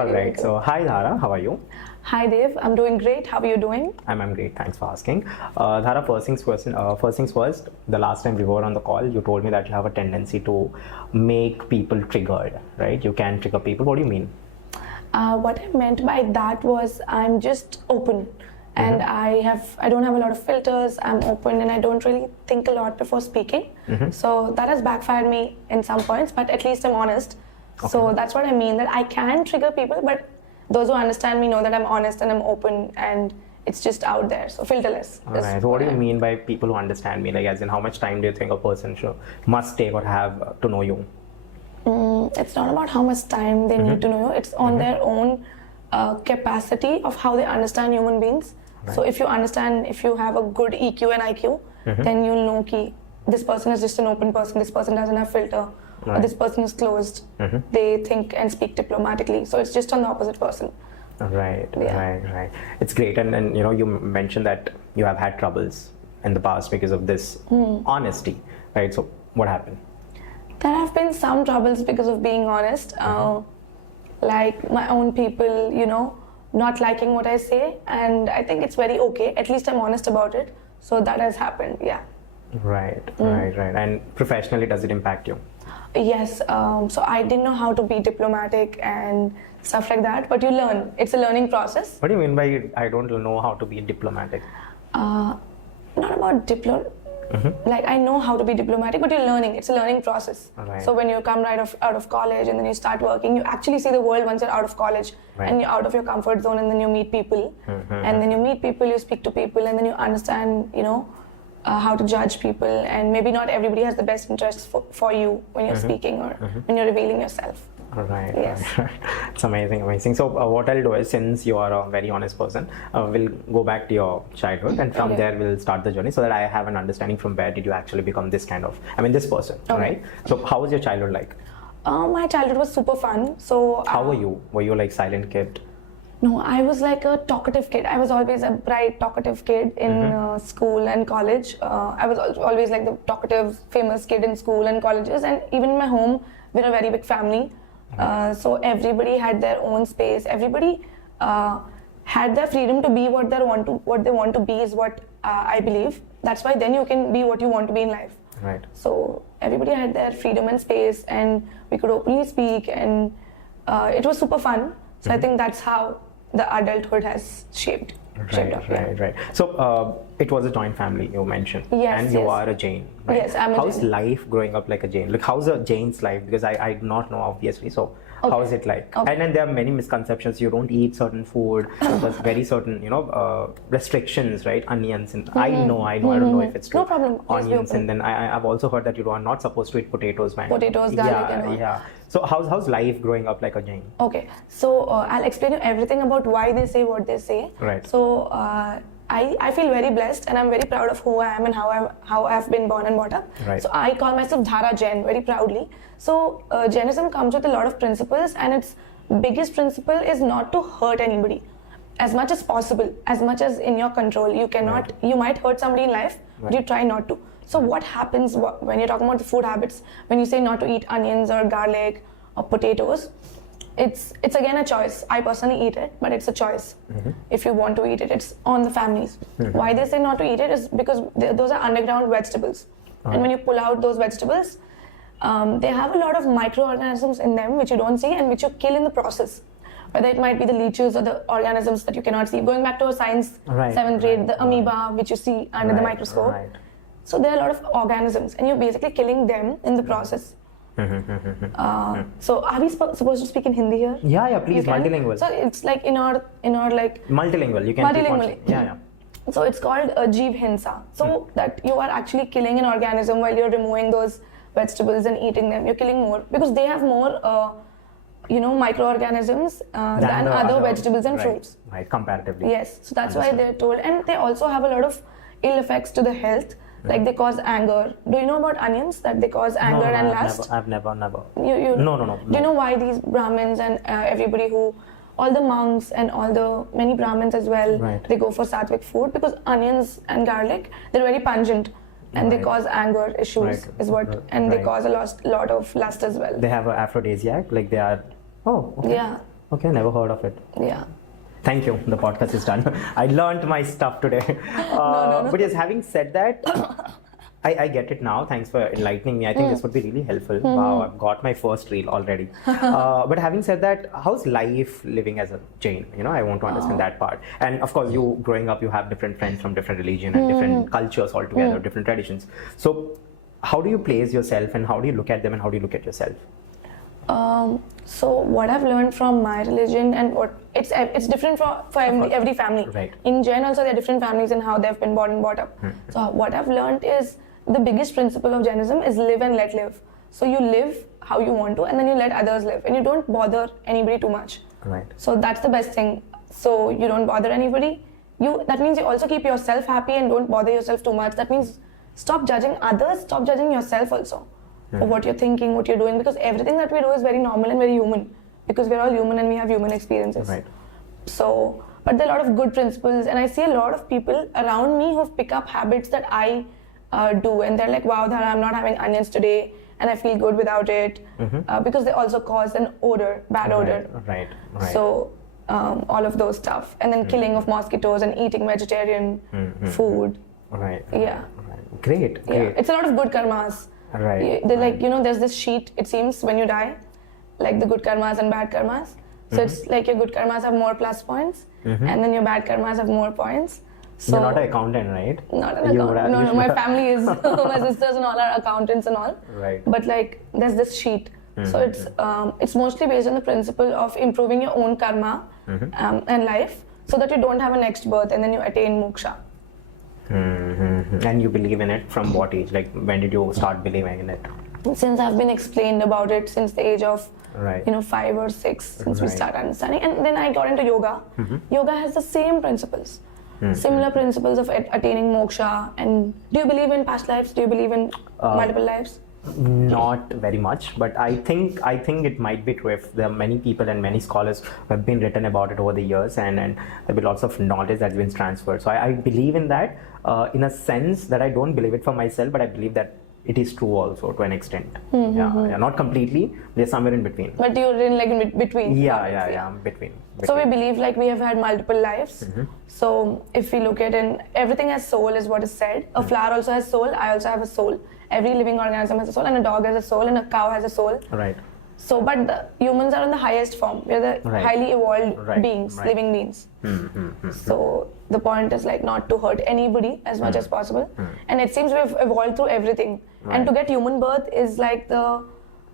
All right. So, hi Dhara, how are you? Hi Dev, I'm doing great. How are you doing? I'm great. Thanks for asking. Dhara, first things first. The last time we were on the call, you told me that you have a tendency to make people triggered, right? You can trigger people. What do you mean? What I meant by that was I'm just open, and I don't have a lot of filters. I'm open, and I don't really think a lot before speaking. So that has backfired me in some points, but at least I'm honest. Okay. So that's what I mean, that I can trigger people, but those who understand me know that I'm honest and I'm open, and it's just out there. So filterless. All right. So what do you mean by people who understand me? Like, as in, how much time do you think a person must take or have to know you? It's not about how much time they need to know you. It's on their own capacity of how they understand human beings. Right. So if you have a good EQ and IQ, then you'll know that this person is just an open person. This person doesn't have filter. Or this person is closed. They think and speak diplomatically. So it's just on the opposite person. Right. Yeah. Right. It's great. And you mentioned that you have had troubles in the past because of this honesty, right? So what happened? There have been some troubles because of being honest. Like my own people, not liking what I say, and I think it's very okay. At least I'm honest about it. So that has happened. Yeah. Right. And professionally, does it impact you? Yes, so I didn't know how to be diplomatic and stuff like that, but you learn. It's a learning process. What do you mean by I don't know how to be diplomatic? Not about like I know how to be diplomatic, but you're learning. It's a learning process. Right. So when you come out of college and then you start working, you actually see the world once you're out of college, and you're out of your comfort zone, and then you meet people, and then you meet people, you speak to people, and then you understand, how to judge people, and maybe not everybody has the best interests for you when you're speaking or when you're revealing yourself. All right. Yes. It's amazing. So what I'll do is, since you are a very honest person, we'll go back to your childhood, and from there we'll start the journey so that I have an understanding from where did you actually become this person, right? So how was your childhood like? My childhood was super fun. So how were you? Were you like silent kid? No, I was like a talkative kid. I was always a bright, talkative kid in school and college. I was always like the talkative, famous kid in school and colleges. And even in my home, we're a very big family. So everybody had their own space. Everybody had their freedom to be what they want to be is what I believe. That's why then you can be what you want to be in life. Right. So everybody had their freedom and space, and we could openly speak, and it was super fun. So I think that's how the adulthood has shaped up. Right. So it was a joint family, you mentioned. Yes. And you are a Jain, right? Yes, I'm a Jain. How's life growing up like a Jain? Like, how's a Jain's life? Because I do not know, obviously. So how is it like? Okay. And then there are many misconceptions. You don't eat certain food. There's very certain, restrictions, right? Onions. And I don't know if it's true. No problem. Onions. And then I've also heard that you are not supposed to eat potatoes, man. Potatoes, garlic, and all. Yeah. So how's life growing up like a Jain? Okay. So I'll explain you everything about why they say what they say. Right. So I feel very blessed, and I'm very proud of who I am and how I've been born and brought up. Right. So I call myself Dhaara Jain very proudly. So Jainism comes with a lot of principles, and its biggest principle is not to hurt anybody as much as possible, as much as in your control. You might hurt somebody in life, but you try not to. So what happens when you're talking about the food habits, when you say not to eat onions or garlic or potatoes, it's again a choice. I personally eat it, but it's a choice. If you want to eat it, it's on the families. Why they say not to eat it is because those are underground vegetables. And when you pull out those vegetables, they have a lot of microorganisms in them which you don't see and which you kill in the process. Whether it might be the leeches or the organisms that you cannot see. Going back to our science 7th grade, the amoeba which you see under the microscope. Right. So there are a lot of organisms, and you're basically killing them in the process. So are we supposed to speak in Hindi here? Yeah, please, multilingual. So it's like in our like multilingual. You can multilingual. Yeah. So it's called Jeev Hinsa. So that you are actually killing an organism while you're removing those vegetables and eating them. You're killing more because they have more microorganisms than other vegetables and fruits. Right, comparatively. Yes, so that's why they're told, and they also have a lot of ill effects to the health. Like they cause anger. Do you know about onions, that they cause anger and lust? I've never. No. No. Do you know why these Brahmins and everybody all the monks and all the many Brahmins as well, they go for sattvic food? Because onions and garlic, they're very pungent. And they cause anger issues, they cause a lot of lust as well. They have an aphrodisiac, like they are. Oh, okay. Yeah. Okay, never heard of it. Yeah. Thank you. The podcast is done. I learned my stuff today. No. But yes, having said that, I get it now. Thanks for enlightening me. I think this would be really helpful. Wow, I've got my first reel already. But having said that, how's life living as a Jain? You know, I want to understand that part. And of course, you growing up, you have different friends from different religion and different cultures altogether, different traditions. So how do you place yourself and how do you look at them and how do you look at yourself? So what I've learned from my religion and what it's different for every family. Right. In Jain also there are different families and how they've been born and brought up. So what I've learned is the biggest principle of Jainism is live and let live. So you live how you want to and then you let others live and you don't bother anybody too much. Right. So that's the best thing. So you don't bother anybody. That means you also keep yourself happy and don't bother yourself too much. That means stop judging others, stop judging yourself also. For what you're thinking, what you're doing, because everything that we do is very normal and very human, because we're all human and we have human experiences. Right. So, but there are a lot of good principles, and I see a lot of people around me who've picked up habits that I do, and they're like, wow, Dhaara, I'm not having onions today, and I feel good without it, because they also cause an odor, bad odor. Right. So, all of those stuff, and then killing of mosquitoes and eating vegetarian food. Right. Yeah. Right. Great. Yeah, it's a lot of good karmas. Right. They're like, there's this sheet, it seems, when you die, like the good karmas and bad karmas. So it's like your good karmas have more plus points, and then your bad karmas have more points. So you're not an accountant, right? Not an accountant. No, my family is, my sisters and all are accountants and all. Right. But like, there's this sheet. So it's mostly based on the principle of improving your own karma and life, so that you don't have a next birth and then you attain moksha. And you believe in it from what age? Like, when did you start believing in it? Since I've been explained about it since the age of 5 or 6, since we started understanding, and then I got into yoga. Yoga has the same principles, similar principles of attaining moksha. And do you believe in past lives? Do you believe in multiple lives? Not very much, but I think it might be true if there are many people and many scholars who have been written about it over the years, and there'll be lots of knowledge that's been transferred. So I believe in that in a sense that I don't believe it for myself, but I believe that it is true also to an extent. Yeah, not completely. There's somewhere in between. But you're in like in between. Yeah, between. So we believe like we have had multiple lives. So if we look at it, everything has soul is what is said. A flower also has soul. I also have a soul. Every living organism has a soul, and a dog has a soul, and a cow has a soul. Right. So, but the humans are in the highest form. We're the highly evolved beings, living beings. So the point is like not to hurt anybody as much as possible. And it seems we've evolved through everything. And to get human birth is like the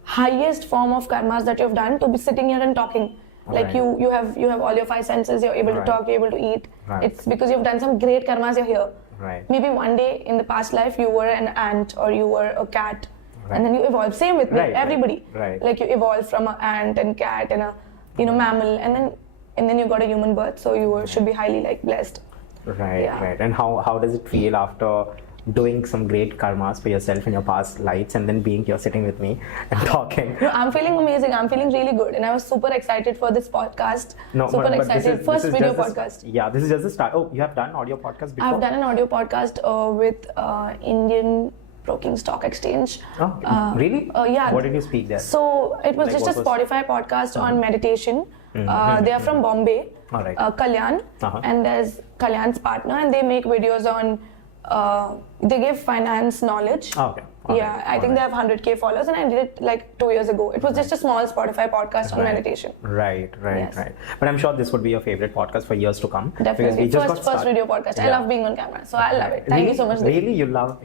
highest form of karmas that you've done, to be sitting here and talking. Like you have all your 5 senses. You're able to talk. You're able to eat. It's because you've done some great karmas. You're here. Right. Maybe one day in the past life you were an ant or you were a cat, and then you evolved. Same with me, everybody. Right. Like you evolved from an ant and cat and a mammal, and then you got a human birth. So you should be highly like blessed. Right. And how does it feel after doing some great karmas for yourself in your past lives and then being here sitting with me and talking? No, I'm feeling amazing. I'm feeling really good, and I was super excited for this podcast. Super excited. First video podcast. Yeah, this is just the start. Oh, you have done audio podcast before? I've done an audio podcast with Indian Broking Stock Exchange. Oh, really? Yeah. What did you speak there? So it was just a Spotify podcast on meditation. They are from Bombay, Kalyan, and there's Kalyan's partner, and they make videos on. They give finance knowledge. I think they have 100K followers, and I did it like 2 years ago. It was just a small Spotify podcast on meditation. Right. But I'm sure this would be your favorite podcast for years to come. Definitely. First video podcast. I love being on camera, so I love it. Thank you so much. Really? You love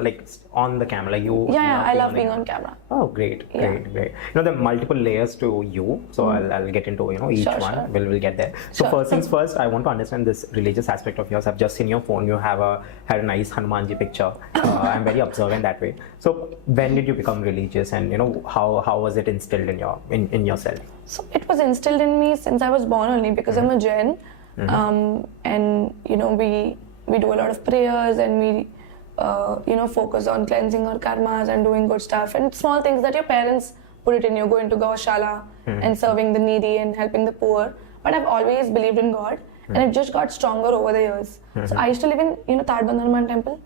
like on the camera, like you? Yeah, I love being on camera. Oh, great. There are multiple layers to you, so I'll get into each one. Sure. We'll get there. So first things first, I want to understand this religious aspect of yours. I've just seen your phone. You had a nice Hanumanji picture. I'm very observant that way. So when did you become religious, and how was it instilled in yourself? So it was instilled in me since I was born only, because I'm a Jain, and we do a lot of prayers, and we focus on cleansing our karmas and doing good stuff, and small things that your parents put it in you, go into Gaushala and serving the needy and helping the poor. But I've always believed in God, and it just got stronger over the years. So I used to live in Tadband Hanuman temple.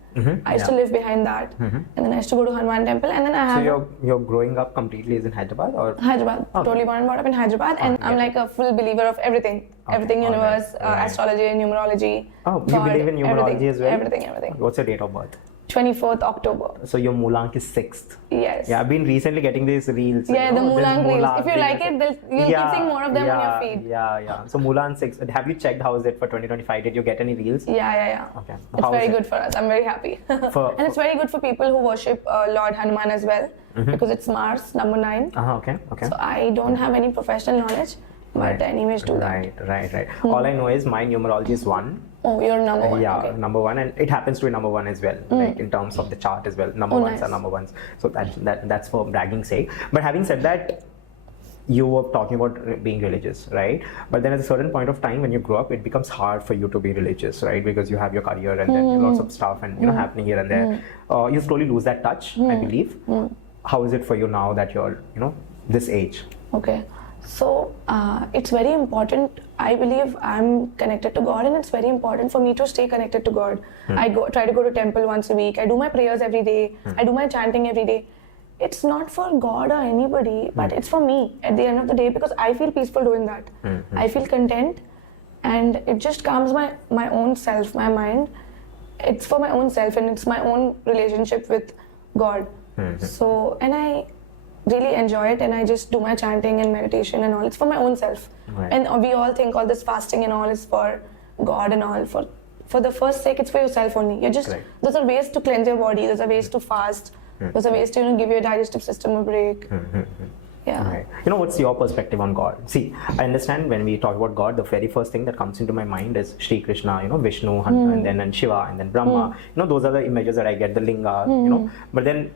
I used to live behind that, and then I used to go to Hanuman temple, and then I have. So your growing up completely is in Hyderabad, or Hyderabad, totally born and brought up in Hyderabad, and I'm like a full believer of everything, everything universe, astrology, numerology. Oh, you God, believe in numerology as well? Everything. What's your date of birth? 24th October. So your Moolank is 6th. Yes. Yeah, I've been recently getting these reels. Yeah, the Moolank reels. If you like it, you'll keep Yeah, seeing more of them on your feed. Yeah. So Moolan 6. Have you checked how is it for 2025? Did you get any reels? Yeah. Okay. It's How very is it? good for us. I'm very happy. For- And it's very good for people who worship Lord Hanuman as well, because it's Mars, number 9. Okay. So I don't have any professional knowledge, but anyways do that. Right. All I know is my numerology is 1. Oh, you're number 1. Yeah, Okay. number 1, and it happens to be number 1 as well, like in terms of the chart as well. Number ones nice. are number ones. So that's for bragging sake. But having said that, you were talking about being religious, right? But then at a certain point of time when you grow up, it becomes hard for you to be religious, right? Because you have your career and then lots of stuff and happening here and there. You slowly lose that touch, I believe. How is it for you now that you're this age? Okay. So it's very important. I believe I'm connected to God, and it's very important for me to stay connected to God. I try to go to temple once a week. I do my prayers every day. I do my chanting every day. It's not for God or anybody, but it's for me at the end of the day, because I feel peaceful doing that. I feel content, and it just calms my own self, my mind. It's for my own self, and it's my own relationship with God. So, and I really enjoy it, and I just do my chanting and meditation and all. It's for my own self. Right. And we all think all this fasting and all is for God and all. For the first sake, it's for yourself only. You're just Correct. Those are ways to cleanse your body. Those are ways to fast. Those are ways to give your digestive system a break. Yeah. Right. What's your perspective on God? See, I understand when we talk about God, the very first thing that comes into my mind is Shri Krishna, Vishnu, and then Shiva, and then Brahma. Those are the images that I get, the linga, But then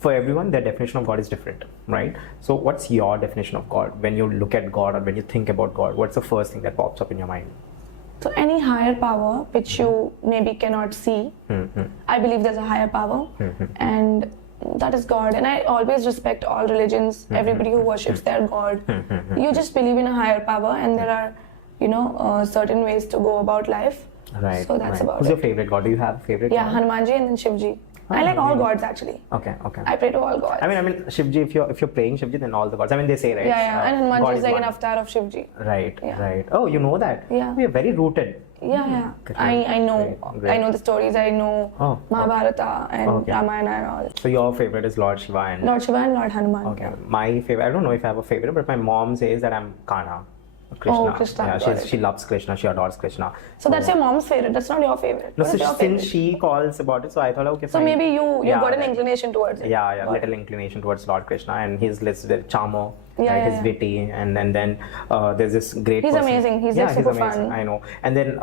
for everyone, their definition of God is different, right? So what's your definition of God? When you look at God or when you think about God, what's the first thing that pops up in your mind? So any higher power which you maybe cannot see, I believe there's a higher power, and that is God. And I always respect all religions, everybody who worships their God. You just believe in a higher power, and there are, certain ways to go about life. Right. So that's about Who's it. your favorite God? Do you have a favorite Yeah, God? Hanumanji and then Shivji. I like all gods actually. Okay. I pray to all gods. I mean, Shivji, if you're praying Shivji, then all the gods. I mean, they say, right? Yeah. And God Hanumanji is like one. an avatar of Shivji. Right. Yeah. Right. Oh, you know that? Yeah. We are very rooted. Yeah. Great, I know. great. I know the stories. I know Mahabharata and Ramayana and all. So your favorite is Lord Shiva and Lord Shiva and Lord Hanuman. Okay. My favorite, I don't know if I have a favorite, but my mom says that I'm Kana. Krishna. Oh, Krishna. Yeah, Got it. she loves Krishna. She adores Krishna. So that's your mom's favorite. That's not your favorite. No, What so is your since favorite? she calls about it, so I thought, okay, So fine. maybe you got an yeah. inclination towards it. Yeah, little inclination towards Lord Krishna, and his list very charmer, Yeah, right? yeah, He's yeah. witty, and then there's this great. He's person. amazing. He's yeah, like super he's amazing. fun. I know. And then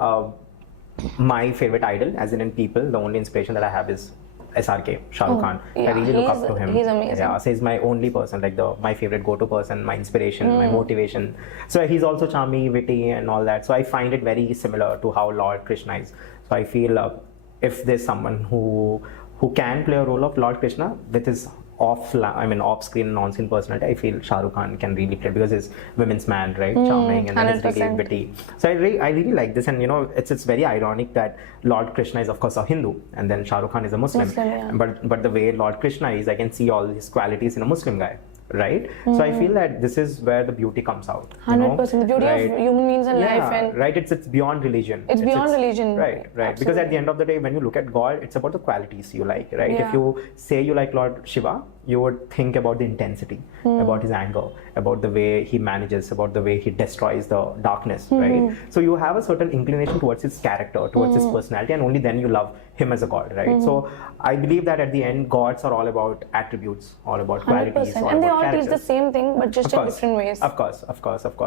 my favorite idol, as in people, the only inspiration that I have is SRK, Shah Rukh Khan. yeah, I really look up to him. he's amazing. Yeah, so he's my only person, like my favorite go-to person, my inspiration, my motivation. So he's also charming, witty, and all that. So I find it very similar to how Lord Krishna is. So I feel if there's someone who can play a role of Lord Krishna with his off-screen, on-screen personality, I feel Shah Rukh Khan can really play, because he's women's man, right? Charming, and then he's really 100%. witty. So I really like this, and it's very ironic that Lord Krishna is of course a Hindu, and then Shah Rukh Khan is a Muslim. Yeah. But the way Lord Krishna is, I can see all his qualities in a Muslim guy. Right, so I feel that this is where the beauty comes out. 100%. The beauty of human beings and life, and right. It's beyond religion. It's beyond religion. Right. Absolutely. Because at the end of the day, when you look at God, it's about the qualities you like, right? Yeah. If you say you like Lord Shiva, you would think about the intensity, about his anger, about the way he manages, about the way he destroys the darkness, right? So you have a certain inclination towards his character, towards his personality, and only then you love him as a god, right? So I believe that at the end, gods are all about attributes, all about 100%. qualities, And they all about teach the characters. same thing, but just in different ways. Of course.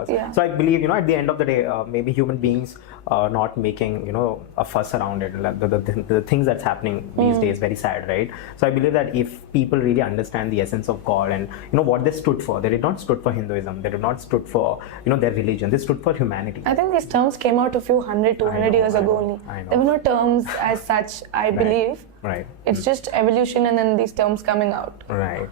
Yeah. So I believe, at the end of the day, maybe human beings not making, a fuss around it. Like the things that's happening these days, very sad, right? So I believe that if people really understand understand the essence of God and what they stood for. They did not stood for Hinduism. They did not stood for their religion. They stood for humanity. I think these terms came out a few 200 years ago only. I know. There were no terms as such, I believe. Right. It's just evolution and then these terms coming out. Right.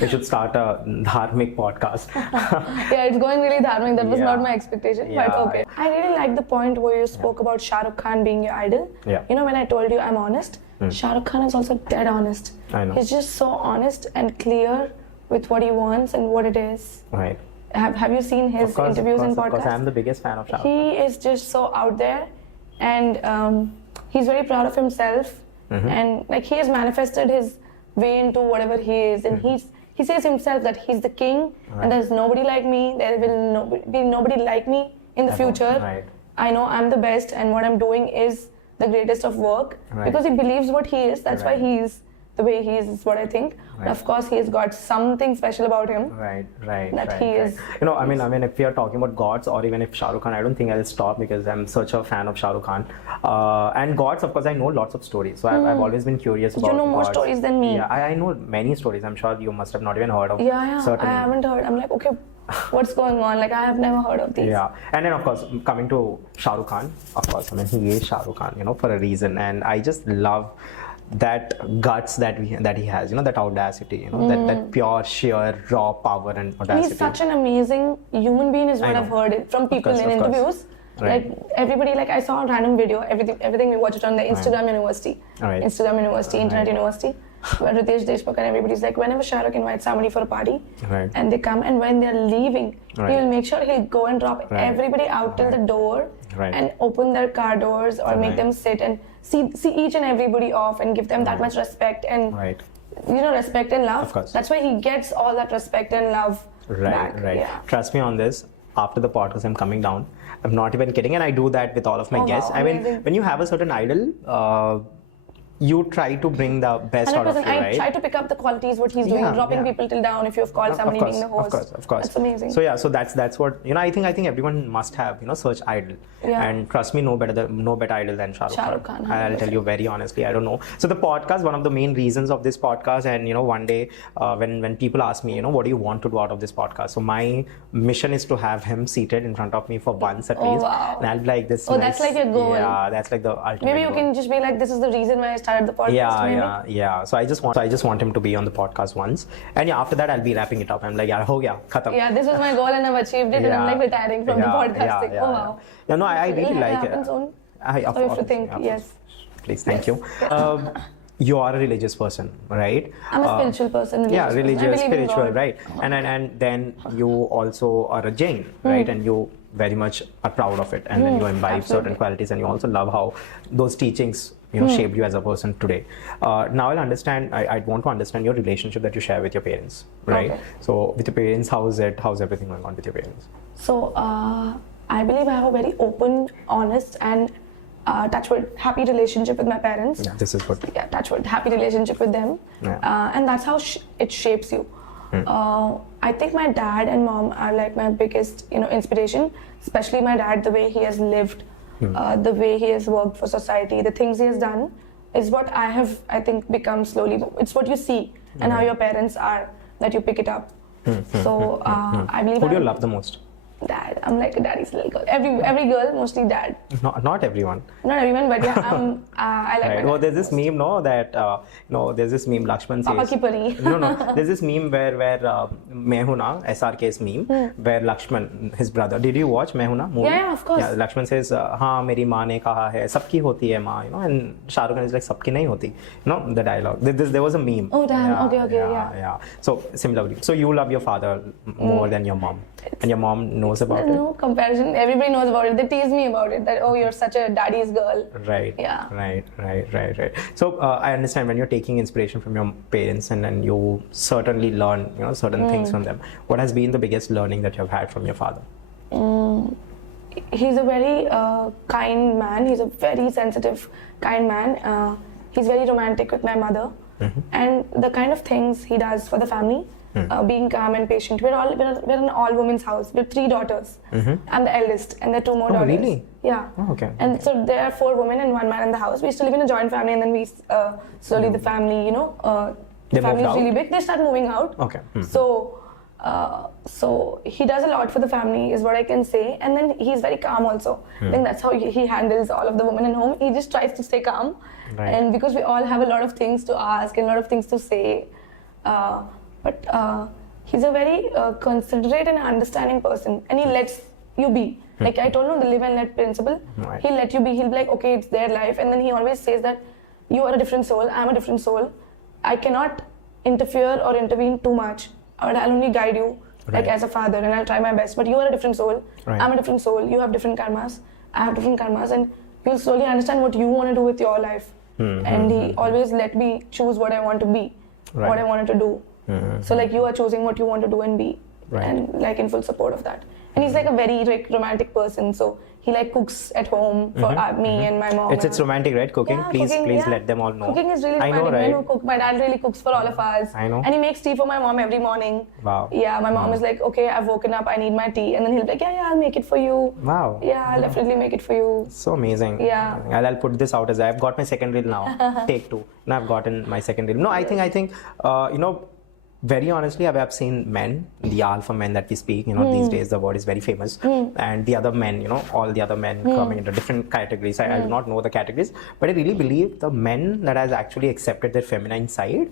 We should start a dharmic podcast. Yeah, it's going really dharmic. That was Yeah. not my expectation, but Yeah. okay. I really like the point where you spoke about Shah Rukh Khan being your idol. Yeah. When I told you I'm honest, Shah Rukh Khan is also dead honest. I know. He's just so honest and clear with what he wants and what it is. Right. Have you seen his interviews and Of course, podcasts? I'm the biggest fan of Shah Rukh. He is just so out there, and he's very proud of himself, and like he has manifested his way into whatever he is, and he says himself that he's the king, and there's nobody like me. There will be nobody like me in the future. Right. I know I'm the best, and what I'm doing is the greatest of work, because he believes what he is. That's why he is the way he is what I think. But of course, he has got something special about him. Right. That he is. I mean, if we are talking about gods, or even if Shah Rukh Khan, I don't think I'll stop because I'm such a fan of Shah Rukh Khan. And gods, of course, I know lots of stories. So I've always been curious about. You know more gods. stories than me. Yeah, I know many stories. I'm sure you must have not even heard of. Yeah. Certain. I haven't heard. I'm like, okay, what's going on? Like, I have never heard of these. Yeah, and then of course coming to Shah Rukh Khan, of course, I mean he is Shah Rukh Khan, for a reason, and I just love that guts that he has, that audacity, that pure, sheer, raw power and audacity. He's such an amazing human being, is what I've heard it from people in interviews. Right. Like everybody, like I saw a random video, everything we watch it on the Instagram University, Right. Instagram University, Internet University, where Ritesh Deshmukh and everybody's like, whenever Shah Rukh invites somebody for a party, Right. and they come, and when they're leaving, Right. he'll make sure he'll go and drop everybody out till the door, Right. and open their car doors or make them sit and see each and everybody off and give them that much respect and Right. respect and love. Of course. That's why he gets all that respect and love back. Right. Yeah. Trust me on this. After the podcast, I'm coming down. I'm not even kidding, and I do that with all of my guests. wow, I mean, amazing. when you have a certain idol, you try to bring the best out of you, 100%. I right? try to pick up the qualities what he's doing, dropping people till down. If you have called somebody being the host, Of course. that's amazing. So that's what I think everyone must have such idol. Yeah. And trust me, no better idol than Shah Rukh Khan, I'll tell you very honestly, I don't know. So the podcast, one of the main reasons of this podcast, and one day when people ask me, what do you want to do out of this podcast? So my mission is to have him seated in front of me for once at least, wow. and I'll be like this. Oh, that's like your goal. Yeah, that's like the ultimate. Maybe you goal. can just be like, this is the reason why I started the podcast. Maybe. Yeah. So I just want him to be on the podcast once, and after that I'll be wrapping it up. I'm like, ho gaya, khatam. Yeah, this was my goal and I've achieved it, and I'm like retiring from the podcasting. Oh wow. Yeah, no, I really like it. Happen soon. I So you have to think, yes. Please, thank you. You are a religious person, right? I'm a spiritual person. Yeah, person. I religious, believe in spiritual, God. right? And then you also are a Jain, right? And you very much are proud of it, and then you imbibe certain qualities, and you also love how those teachings shaped you as a person today. Now I'll understand. I'd want to understand your relationship that you share with your parents, right? Okay. So with your parents, how's everything going on with your parents? So I believe I have a very open, honest, and touchwood, happy relationship with my parents. Yeah, this is what. Yeah, touchwood, happy relationship with them. Yeah. And that's how it shapes you. I think my dad and mom are like my biggest, inspiration. Especially my dad, the way he has lived, the way he has worked for society, the things he has done, is what I think, become slowly. It's what you see and how your parents are that you pick it up. So I believe. Who do you love the most? Dad. I'm like a daddy's little girl. Every girl, mostly dad. Not everyone. Not everyone, but yeah, I like Right. my Well, dad. there's this meme, that there's this meme Lakshman says. Papa ki pari. No. There's this meme where Mehuna, SRK's meme, where Lakshman, his brother. Did you watch Mehuna movie? Yeah, of course. Yeah, Lakshman says, हाँ मेरी माँ ने कहा है सबकी होती है माँ, and Shah Rukh Khan is like सबकी नहीं होती, the dialogue. There was a meme. Oh damn. Okay. Yeah. So similarly, so you love your father more than your mom, and your mom knows about it. No comparison. Everybody knows about it. They tease me about it. That you're such a daddy's girl. Right. Yeah. Right. So I understand when you're taking inspiration from your parents, and then you certainly learn, certain things from them. What has been the biggest learning that you've had from your father? He's a very kind man. He's a very sensitive, kind man. He's very romantic with my mother, and the kind of things he does for the family. Being calm and patient. We're an all-women's house. We're 3 daughters. I'm the eldest, and there are 2 more daughters. Really? Yeah. Oh, okay. And so there are 4 women and 1 man in the house. We still live in a joint family, and then we slowly the family, They moved family's out? really big, they start moving out. Okay. So he does a lot for the family, is what I can say. And then he's very calm also. I think that's how he handles all of the women in home. He just tries to stay calm. Right. And because we all have a lot of things to ask and a lot of things to say, but he's a very considerate and understanding person, and he lets you be. Like I told him, the live and let principle. Right. He'll let you be. He'll be like, okay, it's their life, and then he always says that you are a different soul, I'm a different soul. I cannot interfere or intervene too much, but I'll only guide you, like Right. as a father, and I'll try my best. But you are a different soul. Right. I'm a different soul. You have different karmas. I have different karmas, and you'll slowly understand what you want to do with your life. And he always let me choose what I want to be, Right. what I wanted to do. So like you are choosing what you want to do and be, Right. and like in full support of that. And he's like a very like romantic person, so he like cooks at home for me and my mom. It's romantic, right? Cooking. Yeah, please cooking, yeah. let them all know. Cooking is really I know, romantic. right? Men who cook. My dad really cooks for all of us. I know. And he makes tea for my mom every morning. Wow. Yeah, my mom is like, okay, I've woken up, I need my tea, and then he'll be like, yeah, I'll make it for you. Wow. Yeah, I'll definitely make it for you. So amazing. Yeah. I'll put this out as I've got my second reel now. Take 2. Now I've gotten my second reel. No, I think, very honestly, I've seen men, the alpha men that we speak, these days the word is very famous. And the other men, all the other men coming into different categories. I do not know the categories, but I really believe the men that has actually accepted their feminine side,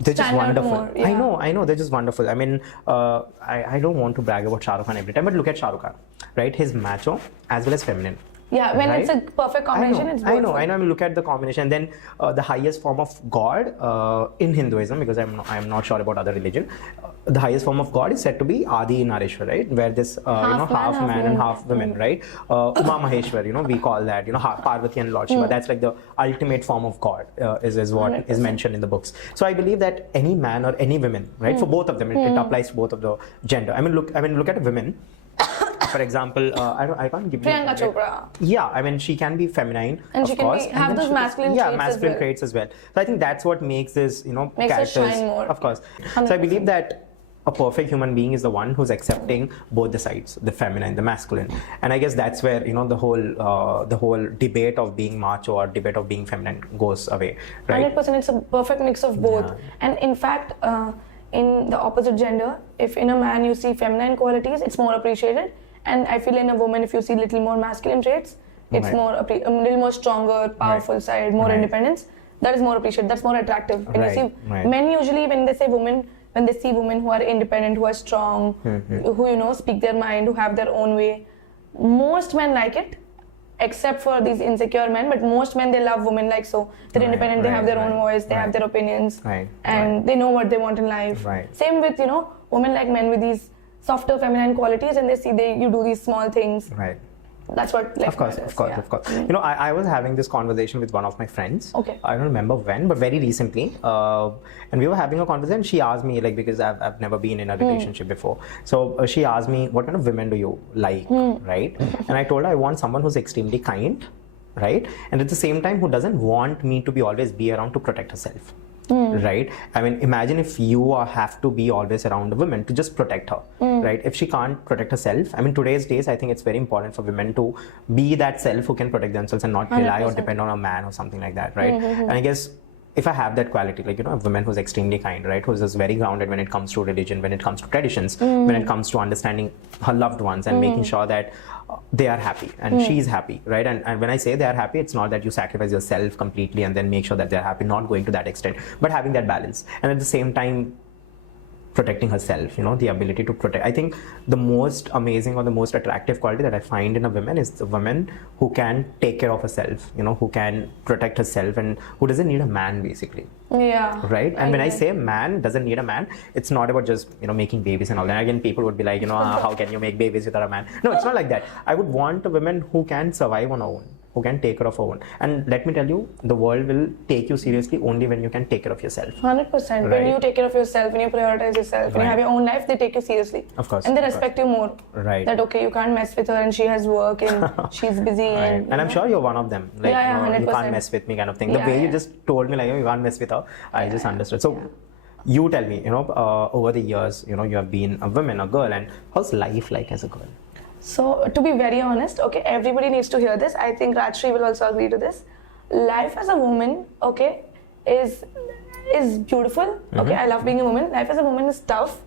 they're just Stand out wonderful. more, yeah. I know, they're just wonderful. I mean, I don't want to brag about Shah Rukh Khan every time, but look at Shah Rukh Khan, right? He's macho as well as feminine. Yeah, when Right? it's a perfect combination, it's beautiful. I know. I mean, look at the combination. Then the highest form of God in Hinduism, because I'm not sure about other religion. The highest form of God is said to be Adi Nareshwar, right? Where this half man and half women, right? Uma Maheshwar, we call that. Parvati and Lord Shiva. That's like the ultimate form of God is what is mentioned in the books. So I believe that any man or any women, right? For both of them, it applies to both of the gender. I mean, look at women. For example, I can't give Priyanka Chopra. Yeah, I mean, she can be feminine, And of she can course. have and then those she- masculine yeah, traits as masculine well. traits as well. So I think that's what makes this, Makes her characters. shine more. Of course. So I 100%. believe that a perfect human being is the one who's accepting both the sides, the feminine, the masculine. And I guess that's where, the whole debate of being macho or debate of being feminine goes away, right? 100%, it's a perfect mix of both. Yeah. And in fact, in the opposite gender, if in a man you see feminine qualities, it's more appreciated. And I feel in a woman, if you see little more masculine traits, it's Right. more a little more stronger, powerful side, more Right. independence. That is more appreciated. That's more attractive. When Right. you see Right. men, usually when they say women, when they see women who are independent, who are strong, who speak their mind, who have their own way, most men like it, except for these insecure men. But most men, they love women like so. They're Right, independent. They have their own right, voice. They have right. their opinions, Right, and they know what they want in life. Right. Same with women like men with these softer feminine qualities, and they see you do these small things. Right. That's what life Of course. yeah. Of course. I was having this conversation with one of my friends. Okay. I don't remember when, but very recently. And we were having a conversation. She asked me, because I've never been in a relationship before. So she asked me, what kind of women do you like, right? And I told her I want someone who's extremely kind, right? And at the same time, who doesn't want me to always be around to protect herself. Right? I mean, imagine if you have to be always around a woman to just protect her, right? If she can't protect herself, I mean, today's days, I think it's very important for women to be that self who can protect themselves and not rely or 100%. depend on a man or something like that, right? And I guess if I have that quality, a woman who's extremely kind, right? Who's just very grounded when it comes to religion, when it comes to traditions, when it comes to understanding her loved ones and making sure that they are happy and she's happy, right? And when I say they are happy, it's not that you sacrifice yourself completely and then make sure that they're happy, not going to that extent, but having that balance. And at the same time, protecting herself, the ability to protect. I think the most amazing or the most attractive quality that I find in a woman is the woman who can take care of herself, who can protect herself and who doesn't need a man, basically. Yeah. Right? And when I say man doesn't need a man, it's not about just, making babies and all that. Again, people would be like, how can you make babies without a man? No, it's not like that. I would want a woman who can survive on her own, who can take care of her own. And let me tell you, the world will take you seriously only when you can take care of yourself. 100%. When Right. you take care of yourself, when you prioritize yourself, when you Right. have your own life, they take you seriously. Of course, And they of course. respect you more. Right. That, okay, you can't mess with her and she has work and she's busy. Right. And I'm sure you're one of them. Like, Yeah, yeah, you 100%. can't mess with me kind of thing. The Yeah, way you yeah. just told me, you can't mess with her, I just understood. So you tell me, over the years, you have been a woman, a girl, and how's life like as a girl? So, to be very honest, okay, everybody needs to hear this. I think Rajshri will also agree to this. Life as a woman, okay, is beautiful. Okay, I love being a woman. Life as a woman is tough,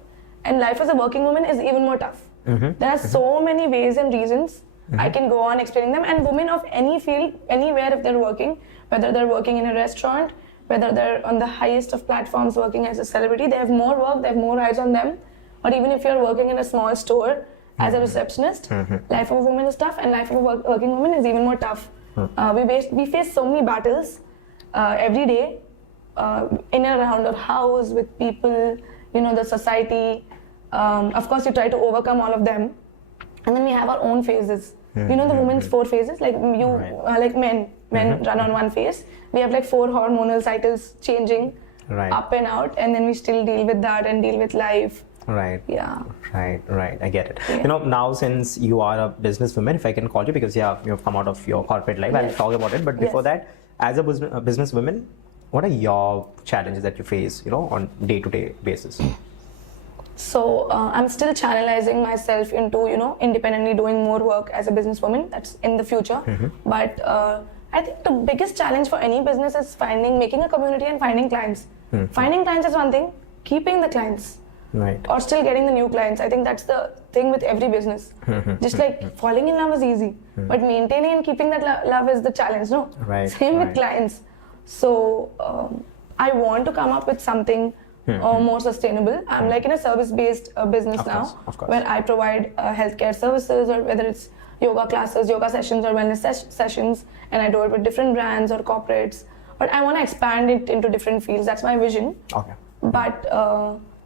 and life as a working woman is even more tough. There are so many ways and reasons. I can go on explaining them. And women of any field, anywhere, if they're working, whether they're working in a restaurant, whether they're on the highest of platforms working as a celebrity, they have more work, they have more eyes on them. Or even if you're working in a small store as a receptionist, life of a woman is tough, and life of a working woman is even more tough. We face so many battles every day, in and around our house, with people, the society. Of course, you try to overcome all of them. And then we have our own phases. The women's 4 phases, like like men run on one phase. We have like 4 hormonal cycles changing up and out, and then we still deal with that and deal with life. Right. Yeah. Right. I get it. Yeah. Now since you are a businesswoman, if I can call you, because you've come out of your corporate life, I'll talk about it. But before that, as a businesswoman, what are your challenges that you face, on day-to-day basis? So I'm still channelizing myself into, independently doing more work as a businesswoman. That's in the future. But I think the biggest challenge for any business is making a community and finding clients. Finding clients is one thing, keeping the clients. Right. Or still getting the new clients. I think that's the thing with every business. Just like falling in love is easy, but maintaining and keeping that love is the challenge, no? Right. Same with clients. So I want to come up with something more sustainable. I'm like in a service-based business now, where I provide healthcare services, or whether it's yoga classes, yoga sessions, or wellness sessions, and I do it with different brands or corporates. But I want to expand it into different fields. That's my vision. Okay. But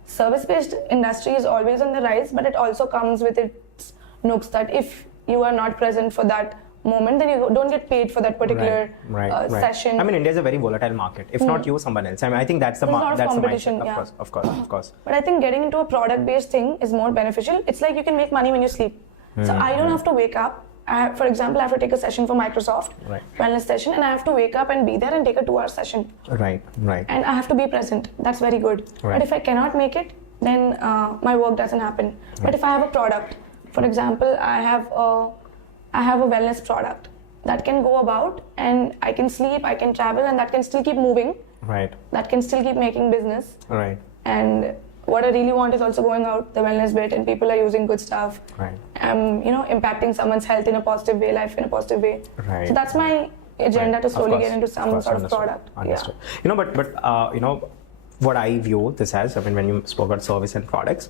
service-based industry is always on the rise, but it also comes with its nooks that if you are not present for that moment, then you don't get paid for that particular session. I mean, India is a very volatile market. If not you, someone else. I mean, I think that's the competition. Of course. But I think getting into a product-based thing is more beneficial. It's like you can make money when you sleep. So I don't have to wake up. For example, I have to take a session for Microsoft, wellness session, and I have to wake up and be there and take a 2-hour session. Right. And I have to be present. That's very good. But if I cannot make it, then my work doesn't happen. But if I have a product, for example, I have a wellness product that can go about, and I can sleep, I can travel, and that can still keep moving. Right. That can still keep making business. Right. And what I really want is also going out, the wellness bit, and people are using good stuff. Right. Impacting someone's health in a positive way, life in a positive way. Right. So that's my agenda to slowly get into some sort of product. Understood. What I view this as, I mean, when you spoke about service and products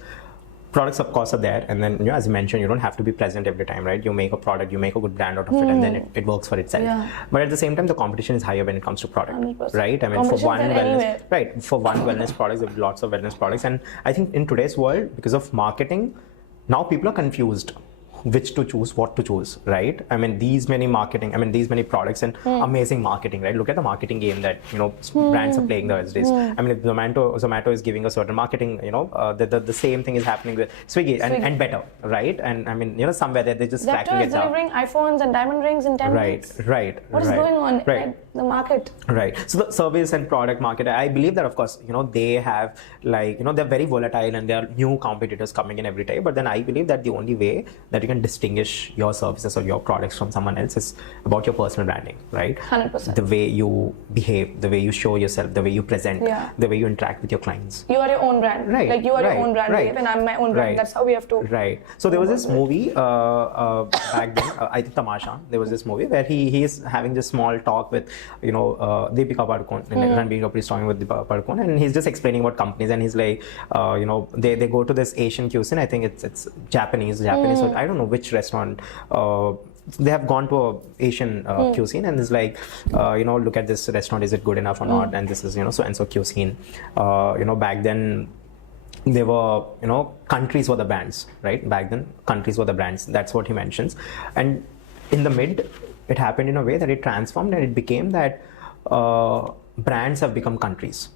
of course are there, and then as you mentioned, you don't have to be present every time, right? You make a product, you make a good brand out of it, and then it works for itself. But at the same time, the competition is higher when it comes to product, 100%. right? I mean, for one wellness products, there are lots of wellness products, and I think in today's world, because of marketing, now people are confused which to choose, what to choose, right? I mean, these many products and amazing marketing, right? Look at the marketing game that, brands are playing these days. I mean, if Zomato is giving a certain marketing, the same thing is happening with Swiggy. And better, right? And I mean, somewhere that they're just cracking it out. delivering iPhones and diamond rings in 10 minutes. Right. What is going on in the market? Right. So the service and product market, I believe that, of course, they have they're very volatile, and there are new competitors coming in every day. But then I believe that the only way that you can distinguish your services or your products from someone else is about your personal branding, right? 100%. The way you behave, the way you show yourself, the way you present, the way you interact with your clients. You are your own brand. Right. Like you are your own brand, and I'm my own brand. That's how we have to. Right. So there was this movie back then, I think Tamasha. There was this movie where he is having this small talk with, Deepika Padukone, Ranbir Kapoor is talking with Deepika Padukone, and he's just explaining about companies, and he's like, they go to this Asian cuisine. I think it's Japanese. So I don't know which restaurant. They have gone to a Asian cuisine, and it's like, look at this restaurant, is it good enough or not? And this is, so and so cuisine. Back then, they were, countries were the brands, right? Back then, countries were the brands. That's what he mentions. And in the mid, it happened in a way that it transformed, and it became that brands have become countries.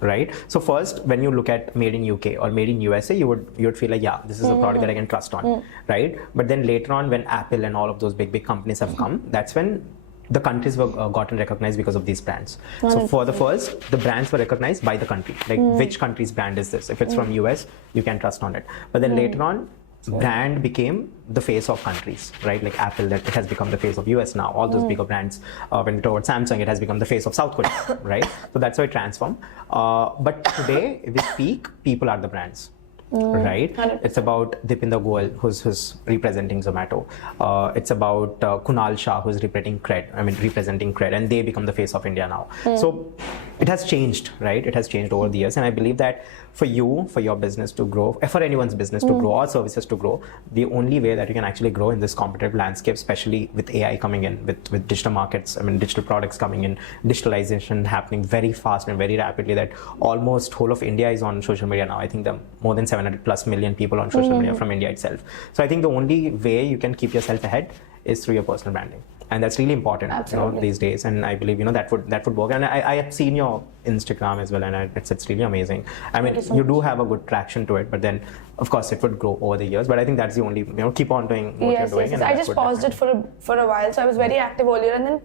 Right. So first, when you look at made in UK or made in USA, you would feel like, this is a product that I can trust on, right? But then later on, when Apple and all of those big companies have come, that's when the countries were gotten recognized because of these brands. So for the first, the brands were recognized by the country, like which country's brand is this? If it's from US, you can trust on it. But then later on, brand became the face of countries, right? Like Apple, that it has become the face of US now. All those bigger brands, when we talk about Samsung, it has become the face of South Korea, right? So that's how it transformed. But today, if we speak, people are the brands. Right? 100%. It's about Dipinder Goyal, who's representing Zomato. It's about Kunal Shah, who's representing Cred, and they become the face of India now. So it has changed, right? It has changed over the years, and I believe that for your business to grow, for anyone's business to grow or services to grow, the only way that you can actually grow in this competitive landscape, especially with AI coming in, with digital markets, digital products coming in, digitalization happening very fast and very rapidly, that almost whole of India is on social media now. I think the more than 700 plus million people on social media from India itself. So I think the only way you can keep yourself ahead is through your personal branding. And that's really important, these days. And I believe, that would work. And I have seen your Instagram as well, and it's really amazing. I mean, you do have a good traction to it, but then, of course, it would grow over the years. But I think that's the only, keep on doing what you're doing. Yes. I just paused it for a while. So I was very active earlier, and then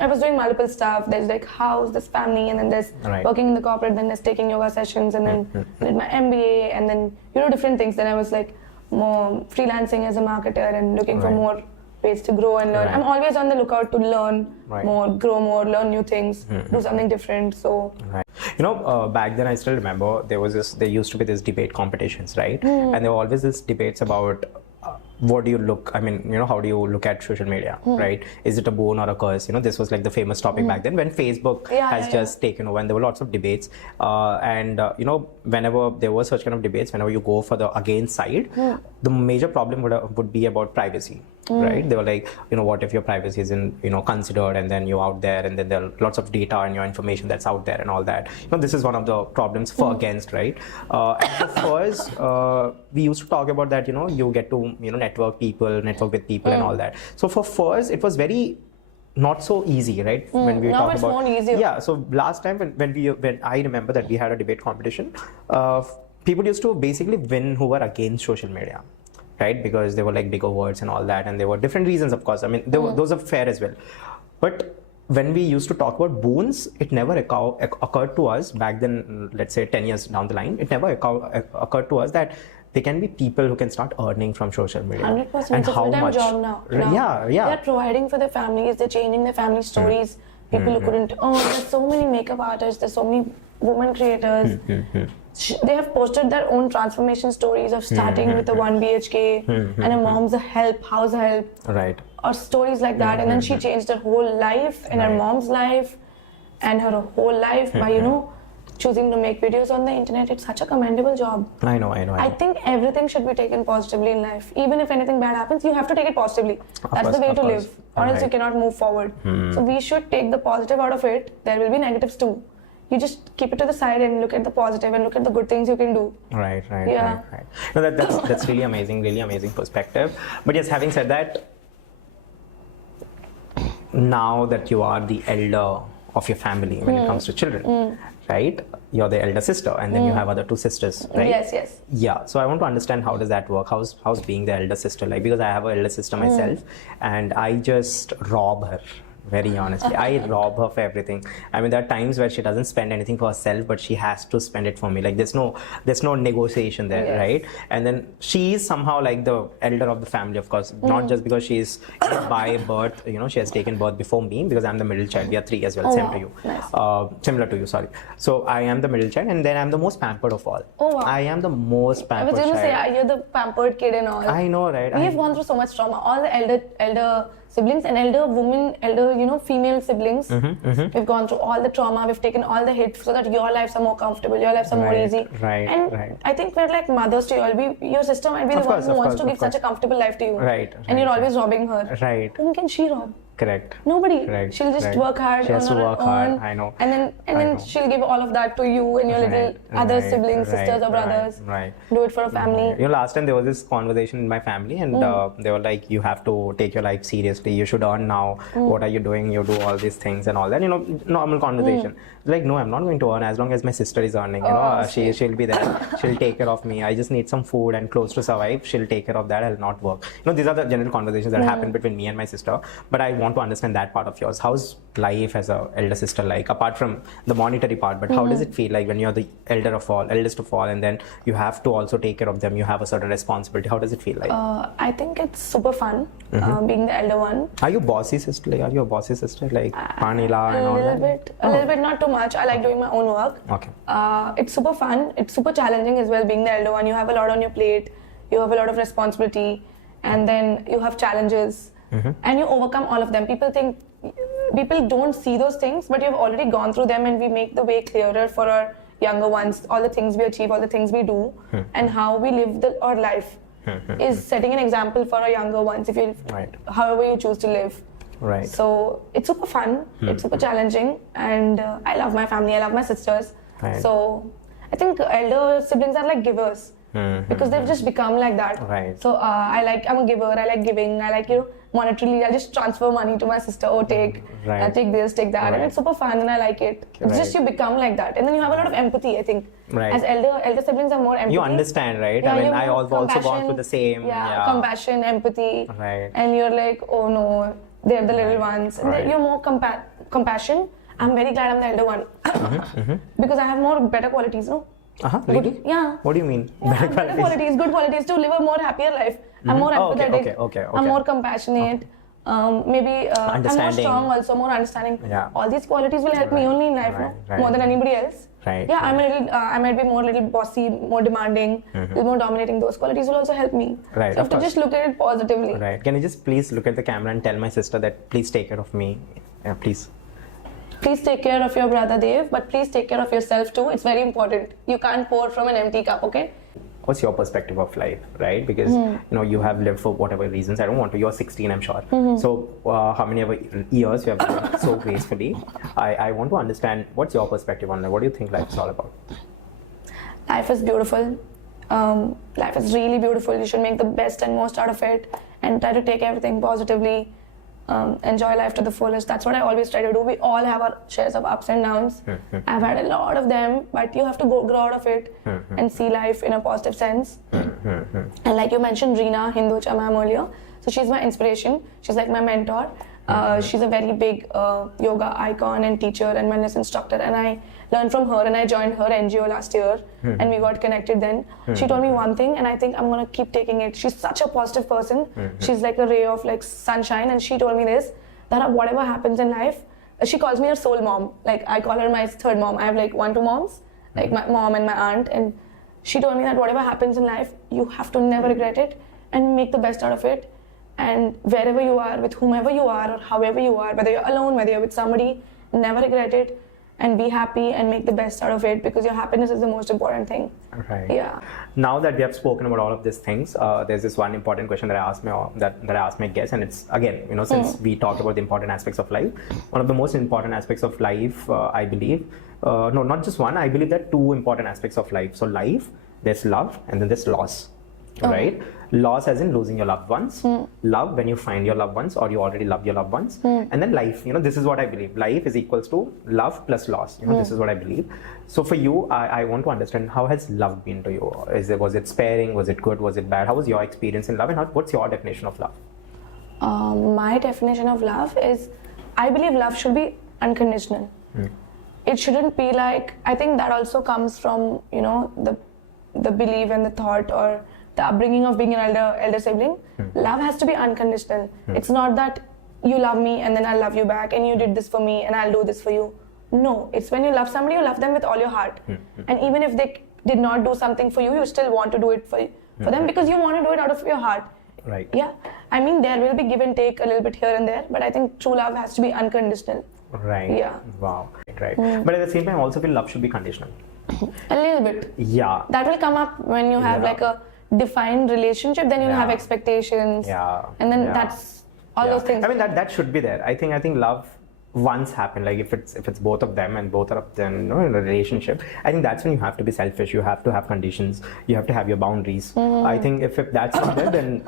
I was doing multiple stuff. There's like house, there's family, and then there's working in the corporate, then there's taking yoga sessions, and then I did my MBA, and then, different things. Then I was like more freelancing as a marketer and looking for more ways to grow and learn. I'm always on the lookout to learn more, grow more, learn new things, do something different. So, back then I still remember there used to be this debate competitions, right? And there were always these debates about what do you look, how do you look at social media, right? Is it a boon or a curse? This was like the famous topic back then when Facebook has just taken over, and there were lots of debates. Whenever there were such kind of debates, whenever you go for the against side, the major problem would be about privacy, right? They were like, what if your privacy isn't, considered, and then you're out there, and then there are lots of data and your information that's out there and all that. This is one of the problems for against, right? And for first, we used to talk about that, you get to, network with people and all that. So for first, it was very not so easy, right? When we now talk it's about more easier. Yeah. So last time when I remember that we had a debate competition, people used to basically win who were against social media, right? Because they were like bigger words and all that, and there were different reasons, of course. Those are fair as well. But when we used to talk about boons, it never occurred to us back then, let's say 10 years down the line, it never occurred to us that there can be people who can start earning from social media. 100%. And it's a full-time job now. Yeah. They're providing for their families, they're changing their family stories. People who couldn't earn. There's so many makeup artists, there's so many women creators. They have posted their own transformation stories of starting with a 1 BHK and a mom's house help. Right. Or stories like that. And then she changed her whole life and her mom's life and her whole life by, choosing to make videos on the internet. It's such a commendable job. I know. I think everything should be taken positively in life. Even if anything bad happens, you have to take it positively. That's the way to live, or else you cannot move forward. So we should take the positive out of it. There will be negatives too. You just keep it to the side and look at the positive and look at the good things you can do. Right. Yeah. No, that's really amazing perspective. But yes, having said that, now that you are the elder of your family when it comes to children, right? You're the elder sister, and then you have other two sisters, right? Yes. Yeah. So I want to understand, how does that work? How's being the elder sister like? Because I have an elder sister myself, and I just rob her. Very honestly, I rob her for everything. There are times where she doesn't spend anything for herself, but she has to spend it for me. Like there's no negotiation there, right? And then she is somehow like the elder of the family, of course, not just because she is by birth, she has taken birth before me, because I'm the middle child. We are three as well, similar to you, sorry. So I am the middle child, and then I'm the most pampered of all. Oh, wow. I am the most pampered child. I was going to say, you're the pampered kid and all. I know, right? We have gone through so much trauma. All the elder siblings and elder women, female siblings. We've gone through all the trauma, we've taken all the hits so that your lives are more comfortable, your lives are more easy. Right. I think we're like mothers to you all. Your sister might be the one who wants to give such a comfortable life to you. And you're always robbing her. Right. Whom can she rob? Correct. Nobody. Correct. She'll just work hard. She has to work hard. I know. And then she'll give all of that to you and your little other siblings, sisters or brothers. Right. Do it for a family. Last time there was this conversation in my family, and they were like, you have to take your life seriously. You should earn now. What are you doing? You do all these things and all that. Normal conversation. Like, no, I'm not going to earn as long as my sister is earning. She'll be there. She'll take care of me. I just need some food and clothes to survive. She'll take care of that. I'll not work. These are the general conversations that happen between me and my sister. But I want want to understand that part of yours. How's life as a elder sister like, apart from the monetary part, but how does it feel like when you're the eldest of all, and then you have to also take care of them, you have a certain responsibility? How does it feel like? I think it's super fun being the elder one. Are you bossy sister? Like, are you a bossy sister? Like, Panila and all that? A little bit, not too much. I like doing my own work. Okay. It's super fun. It's super challenging as well, being the elder one. You have a lot on your plate. You have a lot of responsibility. And then you have challenges. And you overcome all of them. People don't see those things, but you've already gone through them, and we make the way clearer for our younger ones. All the things we achieve, all the things we do, and how we live our life is setting an example for our younger ones, if you, however you choose to live. Right. So it's super fun, it's super challenging, and I love my family, I love my sisters. So I think elder siblings are like givers. Because they've just become like that. Right. So I'm a giver, I like giving, I like, monetarily, I just transfer money to my sister, take this, take that, and it's super fun and I like it. It's just you become like that. And then you have a lot of empathy, I think. As elder siblings have more empathy. You understand, right? Yeah, I mean, I've also gone through the same. Compassion, empathy. Right. And you're like, oh no, they're the little ones. And you're more compassion. I'm very glad I'm the elder one. Because I have more better qualities, no? Really? Yeah. What do you mean? Yeah, better qualities, good qualities to live a more happier life. I'm more empathetic. Okay. I'm more compassionate. Maybe I'm more strong, also more understanding. Yeah. All these qualities will help me only in life, more than anybody else. Yeah, I might be more little bossy, more demanding, little more dominating. Those qualities will also help me. So I have to just look at it positively. Right. Can you just please look at the camera and tell my sister that please take care of me? Yeah, please. Please take care of your brother Dev, but please take care of yourself too. It's very important. You can't pour from an empty cup, okay? What's your perspective of life, right? Because you have lived for whatever reasons. I don't want to. You're 16, I'm sure. So how many ever years you have lived so gracefully? I want to understand what's your perspective on that. What do you think life is all about? Life is beautiful. Life is really beautiful. You should make the best and most out of it, and try to take everything positively. Enjoy life to the fullest. That's what I always try to do. We all have our shares of ups and downs. I've had a lot of them, but you have to grow out of it and see life in a positive sense. And like you mentioned, Reena Hindu Chamam earlier, so she's my inspiration. She's like my mentor. She's a very big yoga icon and teacher and wellness instructor, and I learned from her, and I joined her NGO last year, and we got connected then. She told me one thing, and I think I'm gonna keep taking it. She's such a positive person. She's like a ray of like sunshine, and she told me this, that whatever happens in life, she calls me her soul mom. Like I call her my third mom. I have like two moms, like my mom and my aunt, and she told me that whatever happens in life, you have to never regret it and make the best out of it. And wherever you are, with whomever you are, or however you are, whether you're alone, whether you're with somebody, never regret it and be happy and make the best out of it, because your happiness is the most important thing. Right. Yeah. Now that we have spoken about all of these things, there's this one important question that I asked my guests, and it's again, since we talked about the important aspects of life, one of the most important aspects of life, I believe, no, not just one. I believe that two important aspects of life. So life, there's love, and then there's loss. Right? Loss as in losing your loved ones. Love when you find your loved ones or you already love your loved ones. And then life, this is what I believe. Life is equals to love plus loss. This is what I believe. So for you, I want to understand, how has love been to you? Was it sparing? Was it good? Was it bad? How was your experience in love, and what's your definition of love? My definition of love is, I believe love should be unconditional. It shouldn't be like, I think that also comes from, the belief and the thought or the upbringing of being an elder sibling. Love has to be unconditional. It's not that you love me and then I'll love you back, and you did this for me and I'll do this for you. No, it's when you love somebody, you love them with all your heart. And even if they did not do something for you, you still want to do it for them, because you want to do it out of your heart. Right. Yeah. I mean, there will be give and take a little bit here and there, but I think true love has to be unconditional. Right. Yeah. Wow. Right. But at the same time, I also feel love should be conditional. A little bit. Yeah. That will come up when you have like a defined relationship, then you have expectations. Yeah. And then that's all those things. I mean, that should be there. I think love once happen, like if it's both of them and both of them in a relationship, I think that's when you have to be selfish. You have to have conditions. You have to have your boundaries. I think if that's not there, then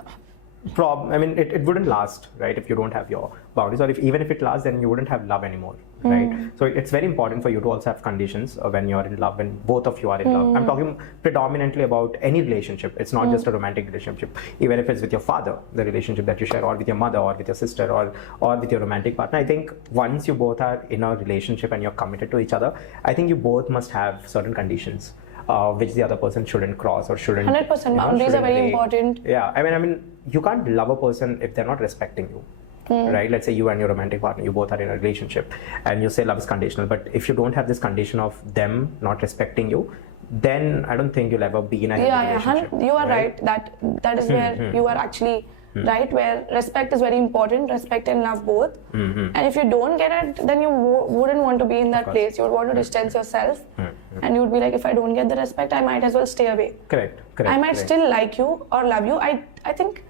I mean, it wouldn't last, right? If you don't have your boundaries, or even if it lasts, then you wouldn't have love anymore, right? So it's very important for you to also have conditions when you're in love, when both of you are in love. I'm talking predominantly about any relationship. It's not just a romantic relationship. Even if it's with your father, the relationship that you share, or with your mother, or with your sister, or with your romantic partner. I think once you both are in a relationship and you're committed to each other, I think you both must have certain conditions. Which the other person shouldn't cross or shouldn't. 100% boundaries are very important. Yeah, I mean, you can't love a person if they're not respecting you, right? Let's say you and your romantic partner, you both are in a relationship, and you say love is conditional. But if you don't have this condition of them not respecting you, then I don't think you'll ever be in a healthy relationship. You are right. That is where you are actually right, where respect is very important, respect and love both. And if you don't get it, then you wouldn't want to be in that place. You would want to distance yourself, and you would be like, if I don't get the respect, I might as well stay away. Correct. I might still like you or love you. I think,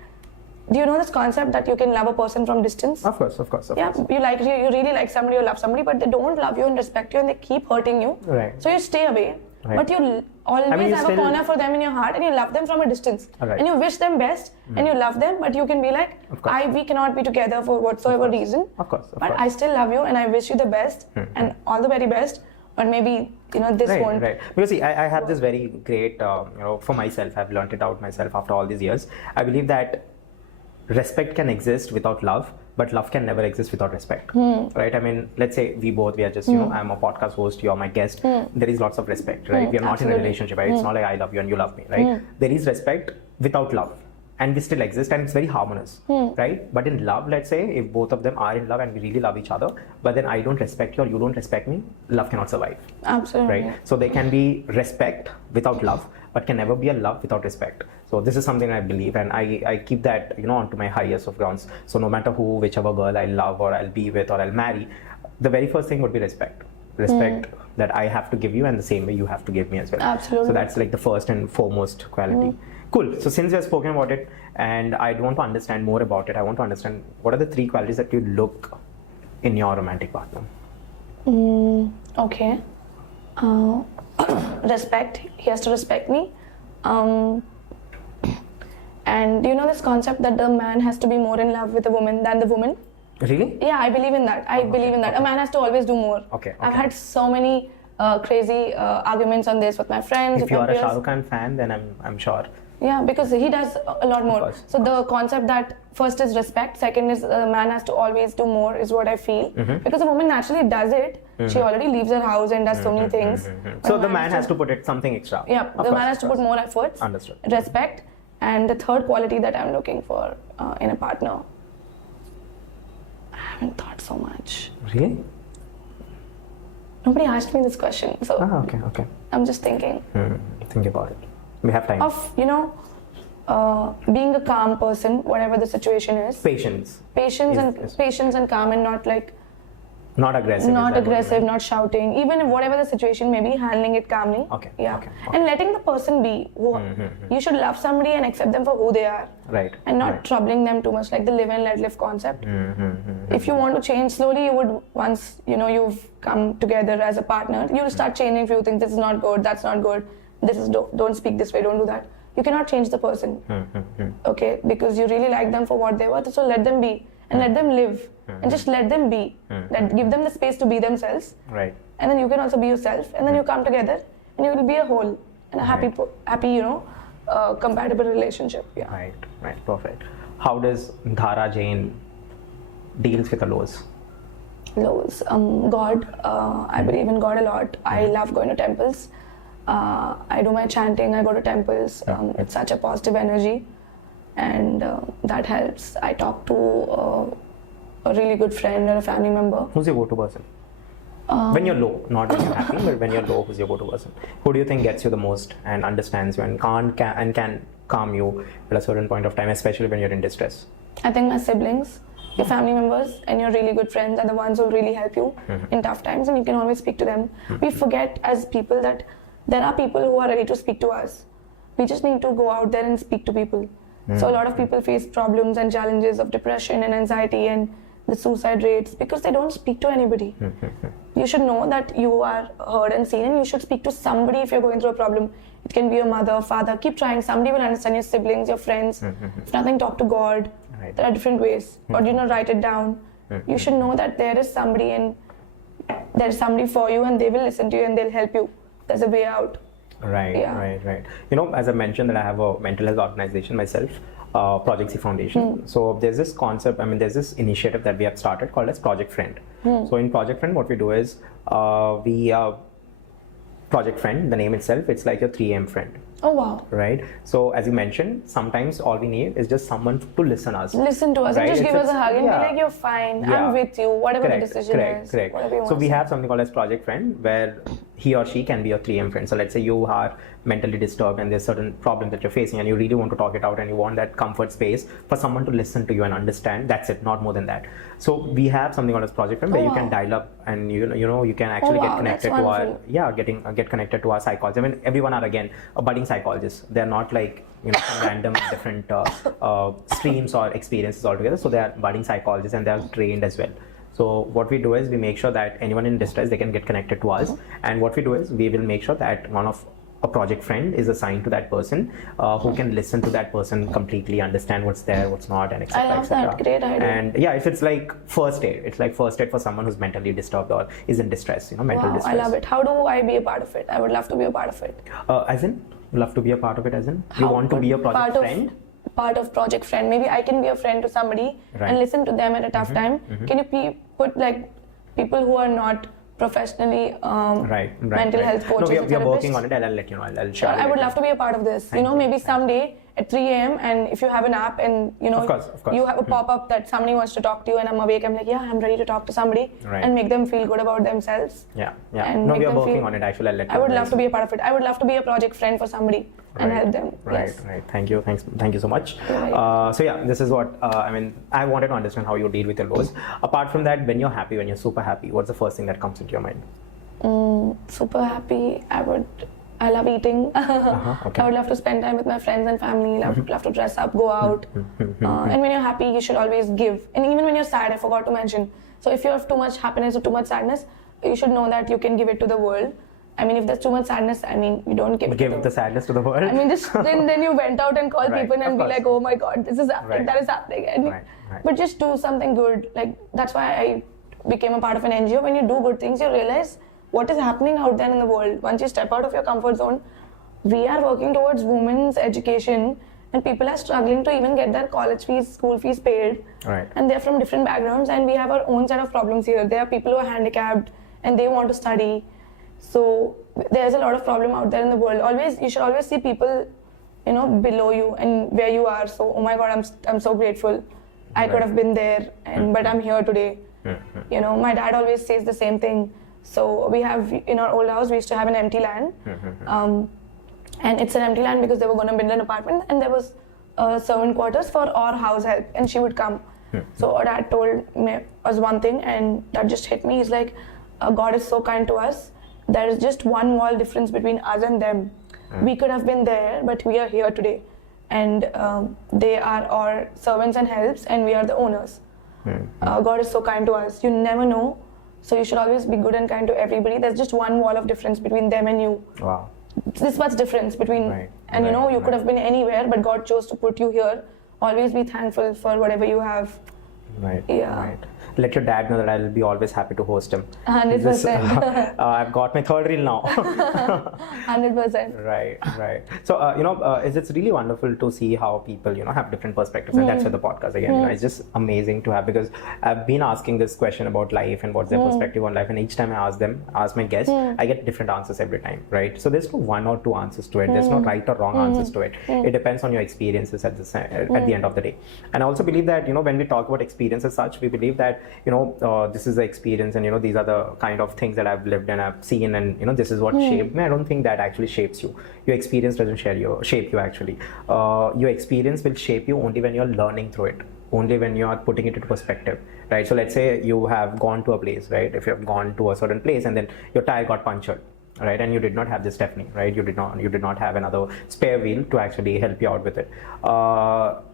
do you know this concept that you can love a person from distance? Of course. You really like somebody or love somebody, but they don't love you and respect you, and they keep hurting you. Right. So you stay away. Right. But you always have a corner for them in your heart, and you love them from a distance. Right. And you wish them best, and you love them, but you can be like, we cannot be together for whatsoever reason. Of course. But I still love you, and I wish you the best, and all the very best. But maybe, this won't. Right. Because see, I have this very great, for myself, I've learned it out myself after all these years. I believe that respect can exist without love, but love can never exist without respect, right? I mean, let's say we are just, I'm a podcast host, you're my guest. There is lots of respect, right? We are not in a relationship, right? It's not like I love you and you love me, right? There is respect without love, and we still exist, and it's very harmonious, right? But in love, let's say, if both of them are in love and we really love each other, but then I don't respect you or you don't respect me, love cannot survive. Absolutely. Right? So there can be respect without love, but can never be a love without respect. So this is something I believe, and I keep that, onto my highest of grounds. So no matter whichever girl I love or I'll be with or I'll marry, the very first thing would be respect. Respect that I have to give you, and the same way you have to give me as well. Absolutely. So that's like the first and foremost quality. Cool. So since we have spoken about it, and I want to understand more about it, I want to understand what are the 3 qualities that you look in your romantic partner. Okay. Respect. He has to respect me. And do you know this concept that the man has to be more in love with the woman than the woman? Really? Yeah, I believe in that. I believe in that. A man has to always do more. Okay. I've had so many crazy arguments on this with my friends. If you are a Shah Rukh Khan fan, then I'm sure. Yeah, because he does a lot more. So the concept that first is respect, second is the man has to always do more is what I feel. Because a woman naturally does it. She already leaves her house and does so many things. So the man has to put it something extra. Yeah, the man has to put more efforts. Understood. Respect. And the third quality that I'm looking for in a partner, I haven't thought so much. Really? Nobody asked me this question, so okay. I'm just thinking. Think about it. We have time. Of, being a calm person, whatever the situation is. Patience. Patience and calm, and not like... Not aggressive. Not shouting. Even if whatever the situation may be, handling it calmly. Okay. And letting the person be. You should love somebody and accept them for who they are. Right. And not troubling them too much, like the live and let live concept. If you want to change slowly, you would, once you've come together as a partner, you'll start changing few things. This is not good, that's not good. This is don't speak this way, don't do that. You cannot change the person. Okay, because you really like them for what they were, so let them be. And let them live, and just let them be. Give them the space to be themselves. Right. And then you can also be yourself, and then you come together, and you will be a whole and a happy, compatible relationship. Yeah. Right. Perfect. How does Dhaara Jain deals with the lows? Lows. God. I believe in God a lot. I love going to temples. I do my chanting. I go to temples. It's such a positive energy. And that helps. I talk to a really good friend or a family member. Who's your go-to person? When you're low, not when you're happy, but when you're low, who's your go-to person? Who do you think gets you the most and understands you and can calm you at a certain point of time, especially when you're in distress? I think my siblings, your family members, and your really good friends are the ones who will really help you in tough times, and you can always speak to them. We forget as people that there are people who are ready to speak to us. We just need to go out there and speak to people. So a lot of people face problems and challenges of depression and anxiety, and the suicide rates, because they don't speak to anybody. You should know that you are heard and seen, and you should speak to somebody if you're going through a problem. It can be your mother, father. Keep trying. Somebody will understand, your siblings, your friends. If nothing, talk to God. Right. There are different ways. Or write it down. You should know that there is somebody, and there is somebody for you, and they will listen to you and they'll help you. There's a way out. Right, Yeah. right. As I mentioned that I have a mental health organization myself, Project C Foundation. So there's this concept, there's this initiative that we have started called as Project Friend. So in Project Friend, what we do is, Project Friend, the name itself, it's like your 3am friend. Oh wow. Right. So as you mentioned, sometimes all we need is just someone to listen us. Listen to us, Right? and just give us a hug and yeah. be like, you're fine, Yeah. I'm with you, whatever Correct, the decision is. Correct. Whatever you So want we to have something called as Project Friend, where he or she can be your 3am friend. So let's say you are mentally disturbed and there's certain problems that you're facing and you really want to talk it out and you want that comfort space for someone to listen to you and understand. That's it, not more than that. So we have something called as Project Friend, where you can dial up and you can actually get connected to our get connected to our psychologists. Everyone are again a budding psychologists. They're not like some random different streams or experiences altogether. So they are budding psychologists and they are trained as well. So what we do is we make sure that anyone in distress, they can get connected to us. And what we do is we will make sure that a project friend is assigned to that person who can listen to that person completely, understand what's there, what's not, and etc. I love that. Great idea. And if it's like first aid, it's like first aid for someone who's mentally disturbed or is in distress, mental Wow, distress. I love it. How do I be a part of it? I would love to be a part of it. As in, love to be a part of it, as in? You want to be a project friend? Part of Project Friend. Maybe I can be a friend to somebody and listen to them at a tough time. Can you put like people who are not professionally mental health coaches? No, we are working on it. I'll let you know. I'll Sure, I would love to be a part of this. Maybe someday at 3 a.m. and if you have an app and of course. you have a pop-up that somebody wants to talk to you and I'm awake, I'm like, yeah, I'm ready to talk to somebody and make them feel good about themselves. Yeah. No, we are working on it. Actually, I'll let you know. I would love to be a part of it. I would love to be a project friend for somebody and help them. Right. Thank you so much. This is what I wanted to understand how you deal with your lows. Apart from that, when you're happy, when you're super happy, what's the first thing that comes into your mind? Super happy. I love eating. Okay. I would love to spend time with my friends and family. Love to dress up, go out. And when you're happy, you should always give. And even when you're sad, I forgot to mention. So if you have too much happiness or too much sadness, you should know that you can give it to the world. If there's too much sadness, you don't give the sadness to the world. Then you went out and called people and be like, oh my God, this is happening, that is happening. But just do something good. Like that's why I became a part of an NGO. When you do good things, you realize what is happening out there in the world. Once you step out of your comfort zone, we are working towards women's education and people are struggling to even get their college fees, school fees paid. Right. And they're from different backgrounds and we have our own set of problems here. There are people who are handicapped and they want to study. So there's a lot of problem out there in the world. You should always see people, below you and where you are. So, oh my God, I'm so grateful. I could have been there, but I'm here today. My dad always says the same thing. So we have, in our old house, we used to have an empty land. And it's an empty land because they were going to build an apartment and there was servant quarters for our house help and she would come. So our dad told me was one thing and that just hit me. He's like, God is so kind to us. There is just one wall difference between us and them. We could have been there, but we are here today. And they are our servants and helps and we are the owners. God is so kind to us. You never know. So you should always be good and kind to everybody. There's just one wall of difference between them and you. Wow. This much difference between, you could have been anywhere, but God chose to put you here. Always be thankful for whatever you have. Right. Let your dad know that I'll be always happy to host him. 100%. I've got my third reel now. 100%. Right. So, it's really wonderful to see how people, have different perspectives. And that's why the podcast, again, it's just amazing to have, because I've been asking this question about life and what's their perspective on life. And each time I ask my guests, I get different answers every time, right? So there's no one or two answers to it. There's no right or wrong answers to it. It depends on your experiences at the end of the day. And I also believe that, when we talk about experience as such, we believe that, this is the experience and, these are the kind of things that I've lived and I've seen and, this is what shaped me. I don't think that actually shapes you. Your experience doesn't shape you actually. Your experience will shape you only when you're learning through it, only when you are putting it into perspective, right? So let's say you have gone to a place, right? If you have gone to a certain place and then your tire got punctured, right? And you did not have this Stephanie, right? You did not have another spare wheel to actually help you out with it,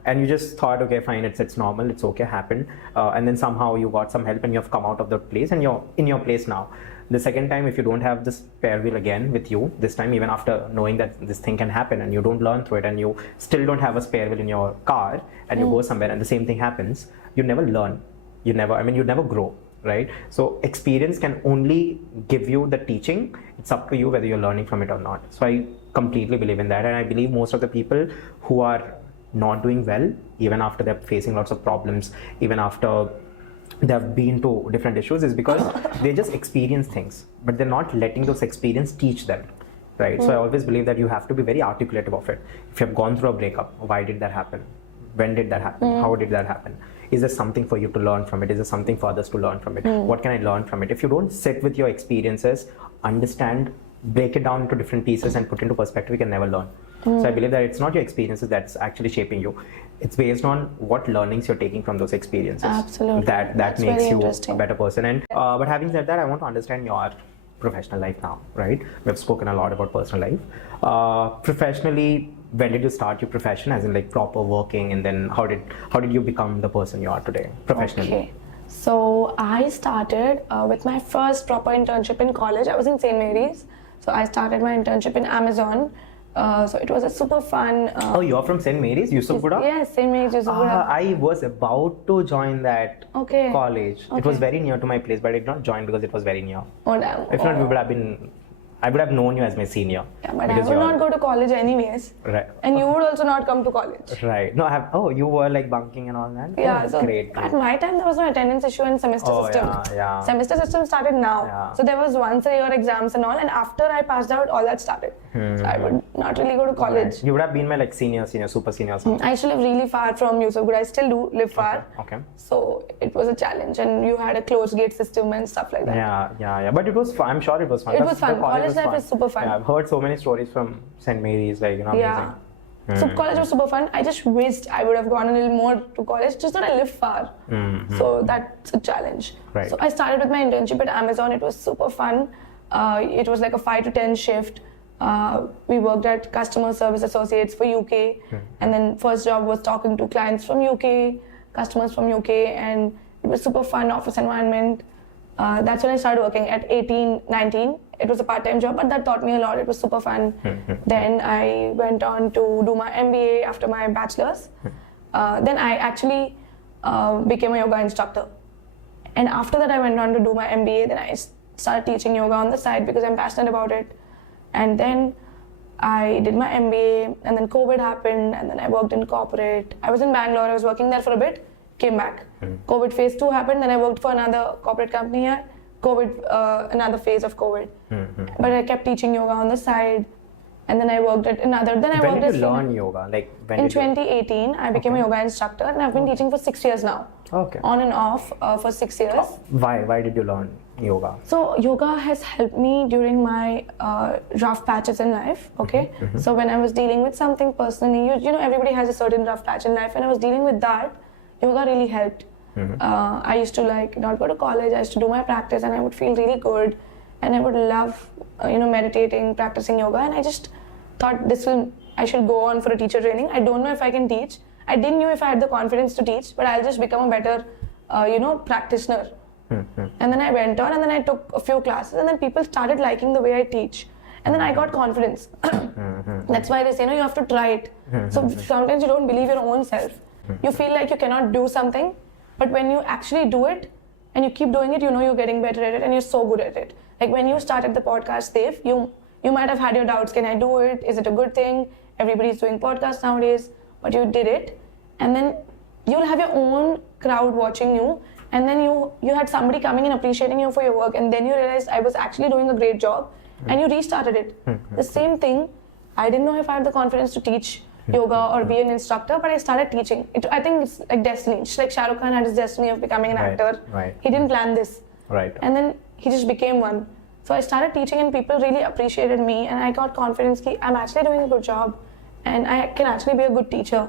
and you just thought, okay, fine, it's normal, it's okay, happened, and then somehow you got some help and you have come out of that place and you're in your place now. The second time, if you don't have this spare wheel again with you, this time even after knowing that this thing can happen and you don't learn through it and you still don't have a spare wheel in your car and you go somewhere and the same thing happens, you never learn. You never grow, right? So experience can only give you the teaching. It's up to you whether you're learning from it or not. So I completely believe in that, and I believe most of the people who are not doing well, even after they're facing lots of problems, even after they've been to different issues, is because they just experience things, but they're not letting those experiences teach them, right? So I always believe that you have to be very articulative of it. If you've gone through a breakup, why did that happen? When did that happen? How did that happen? Is there something for you to learn from it? Is there something for others to learn from it? What can I learn from it? If you don't sit with your experiences, understand, break it down into different pieces and put into perspective, you can never learn. So I believe that it's not your experiences that's actually shaping you. It's based on what learnings you're taking from those experiences. Absolutely. That makes you a better person. And but having said that, I want to understand your professional life now, right? We've spoken a lot about personal life. Professionally, when did you start your profession, as in like proper working, and then how did you become the person you are today professionally? Okay. So I started with my first proper internship in college. I was in St. Mary's. So I started my internship in Amazon. So it was a super fun. Oh, you're from St. Mary's, Yusufgura? Yes, St. Mary's, Yusufgura. I was about to join that college. Okay. It was very near to my place, but I did not join because it was very near. Oh, damn. If not, I would have known you as my senior. Yeah, but I would not go to college anyways. Right. And you would also not come to college. Right. No, you were like bunking and all that? Yeah, oh, so great. at my time there was no attendance issue in semester system. Yeah. Semester system started now. Yeah. So there was once a year exams and all, and after I passed out, all that started. So I would not really go to college. Right. You would have been my like senior, super senior or something. I used to live really far from Yusuf, but I still do live far. Okay. So it was a challenge, and you had a closed gate system and stuff like that. Yeah. But it was fun. I'm sure it was fun. It was fun. College life is super fun. Yeah, I've heard so many stories from St. Mary's, like, Yeah. amazing. So college was super fun. I just wished I would have gone a little more to college, just that I live far. So that's a challenge. Right. So I started with my internship at Amazon. It was super fun. It was like a 5 to 10 shift. We worked at customer service associates for UK, and then first job was talking to clients from UK, customers from UK, and it was super fun office environment. That's when I started working at 18, 19. It was a part-time job, but that taught me a lot. It was super fun. Then I went on to do my MBA after my bachelor's. Then I actually became a yoga instructor. And after that, I went on to do my MBA. Then I started teaching yoga on the side because I'm passionate about it. And then I did my MBA, and then COVID happened, and then I worked in corporate. I was in Bangalore. I was working there for a bit, came back. COVID phase 2 happened, then I worked for another corporate company here. COVID, another phase of COVID. But I kept teaching yoga on the side, and then I worked at another. Then I when worked did as you learn yoga? Like when in did you... 2018, I became a yoga instructor, and I've been teaching for 6 years now. Okay. On and off for 6 years. Why did you learn yoga? So yoga has helped me during my rough patches in life. Okay. So when I was dealing with something personally, you know, everybody has a certain rough patch in life, and I was dealing with that. Yoga really helped. I used to like not go to college. I used to do my practice, and I would feel really good, and I would love, meditating, practicing yoga. And I just thought I should go on for a teacher training. I don't know if I can teach. I didn't know if I had the confidence to teach, but I'll just become a better, practitioner. And then I went on, and then I took a few classes, and then people started liking the way I teach. And then I got confidence. That's why they say, you have to try it. So sometimes you don't believe your own self. You feel like you cannot do something, but when you actually do it and you keep doing it, you're getting better at it, and you're so good at it. Like when you started the podcast, Dave, you might have had your doubts. Can I do it? Is it a good thing? Everybody's doing podcasts nowadays, but you did it. And then you'll have your own crowd watching you, and then you had somebody coming and appreciating you for your work, and then you realized I was actually doing a great job, and you restarted it. The same thing, I didn't know if I had the confidence to teach yoga or be an instructor, but I started teaching. I think it's like destiny. Just like Shah Rukh Khan had his destiny of becoming an actor. Right. He didn't plan this. Right. And then he just became one. So I started teaching, and people really appreciated me, and I got confidence that I'm actually doing a good job, and I can actually be a good teacher.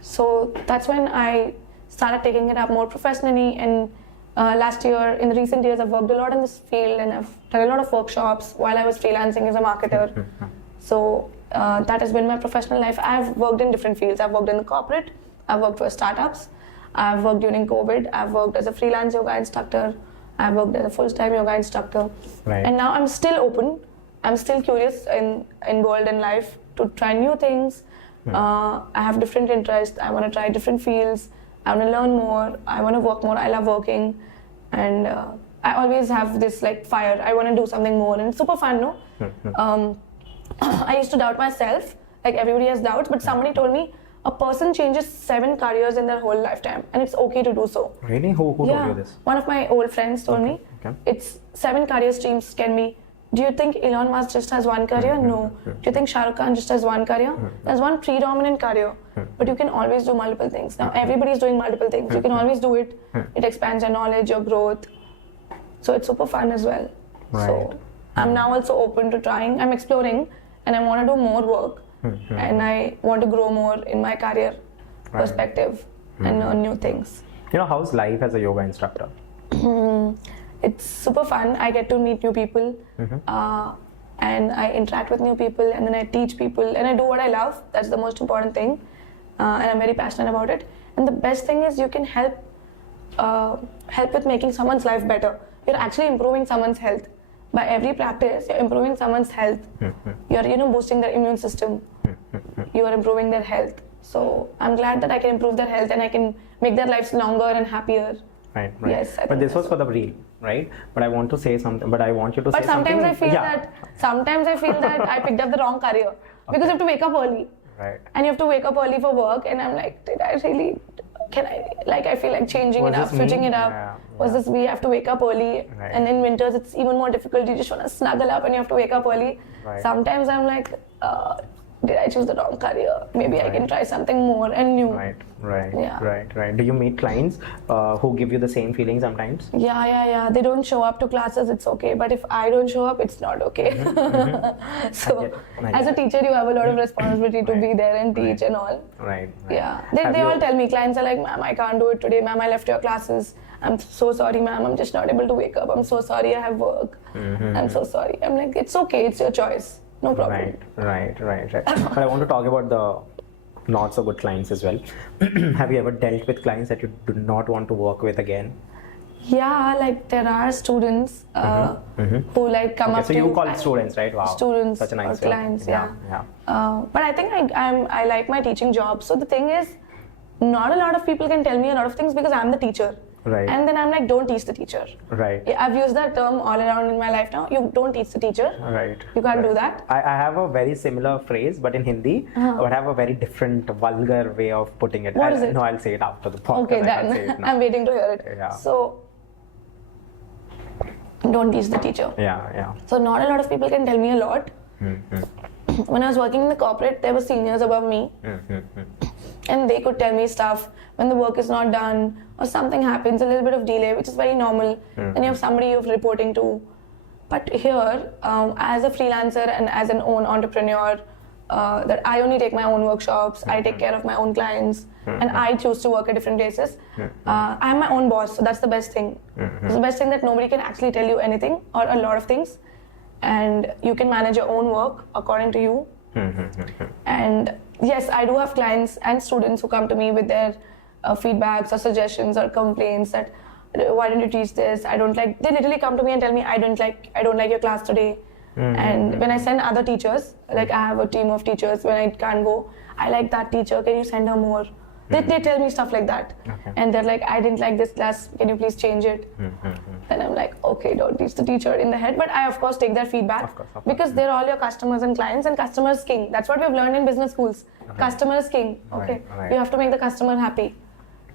So that's when I started taking it up more professionally, and last year, in the recent years, I've worked a lot in this field and I've done a lot of workshops while I was freelancing as a marketer. So that has been my professional life. I've worked in different fields. I've worked in the corporate, I've worked for startups, I've worked during COVID, I've worked as a freelance yoga instructor, I've worked as a full-time yoga instructor. Right. And now I'm still open. I'm still curious in world and life to try new things. I have different interests. I want to try different fields. I want to learn more. I want to work more. I love working. And I always have this like fire. I want to do something more. And it's super fun, no? I used to doubt myself. Like everybody has doubts. But somebody told me a person changes 7 careers in their whole lifetime. And it's okay to do so. Really? Who told you this? One of my old friends told me. Okay. It's 7 career streams can be. Do you think Elon Musk just has one career? No. Do you think Shah Rukh Khan just has one career? There's one predominant career, but you can always do multiple things. Now everybody's doing multiple things. You can always do it. It expands your knowledge, your growth. So it's super fun as well. Right. So I'm now also open to trying. I'm exploring and I want to do more work. And I want to grow more in my career perspective and learn new things. You know, how's life as a yoga instructor? It's super fun. I get to meet new people and I interact with new people and then I teach people and I do what I love. That's the most important thing and I'm very passionate about it. And the best thing is you can help with making someone's life better. You're actually improving someone's health. By every practice, you're improving someone's health. You're boosting their immune system. You are improving their health. So I'm glad that I can improve their health and I can make their lives longer and happier. Right. Yes, but this was for the reel, right? But I want to say something. But I want you to say something. But sometimes I feel that I picked up the wrong career because you have to wake up early. Right. And you have to wake up early for work. And I'm like, did I really? Can I? Like, I feel like changing it up, switching it up. Yeah. Was this me? I have to wake up early. Right. And in winters, it's even more difficult. You just want to snuggle up and you have to wake up early. Right. Sometimes I'm like, did I choose the wrong career? Maybe I can try something more and new. Right. Do you meet clients who give you the same feeling sometimes? Yeah. They don't show up to classes, it's okay. But if I don't show up, it's not okay. So, as a teacher, you have a lot of responsibility to be there and teach and all. Right. Yeah. They all tell me, clients are like, ma'am, I can't do it today. Ma'am, I left your classes. I'm so sorry, ma'am. I'm just not able to wake up. I'm so sorry, I have work. I'm so sorry. I'm like, it's okay. It's your choice. No problem. Right. But I want to talk about the not so good clients as well. Have you ever dealt with clients that you do not want to work with again? Yeah, like there are students who like come up so to you call it students, right? Wow. Students Such a nice or clients, yeah. But I think I like my teaching job. So the thing is, not a lot of people can tell me a lot of things because I'm the teacher. Right. And then I'm like, don't teach the teacher. Right. I've used that term all around in my life now. You don't teach the teacher. Right. You can't do that. I have a very similar phrase, but in Hindi, but I have a very different, vulgar way of putting it. What is it? No, I'll say it after the podcast. Okay, then. I'm waiting to hear it. Yeah. So, don't teach the teacher. Yeah. So, not a lot of people can tell me a lot. When I was working in the corporate, there were seniors above me. And they could tell me stuff when the work is not done or something happens, a little bit of delay, which is very normal. And you have somebody you're reporting to. But here, as a freelancer and as an own entrepreneur, that I only take my own workshops, I take care of my own clients, and I choose to work at different places. I'm my own boss, so that's the best thing. It's the best thing that nobody can actually tell you anything or a lot of things. And you can manage your own work according to you. And yes, I do have clients and students who come to me with their feedbacks or suggestions or complaints that why don't you teach this? I don't like. They literally come to me and tell me I don't like your class today. And when I send other teachers, like I have a team of teachers, when I can't go, I like that teacher. Can you send her more? They tell me stuff like that. Okay. And they're like, I didn't like this class. Can you please change it? Then I'm like, okay, don't teach the teacher in the head. But I, of course, take their feedback. Of course. Because they're all your customers and clients, and customer is king. That's what we've learned in business schools. Customer is king. Okay. Right. You have to make the customer happy.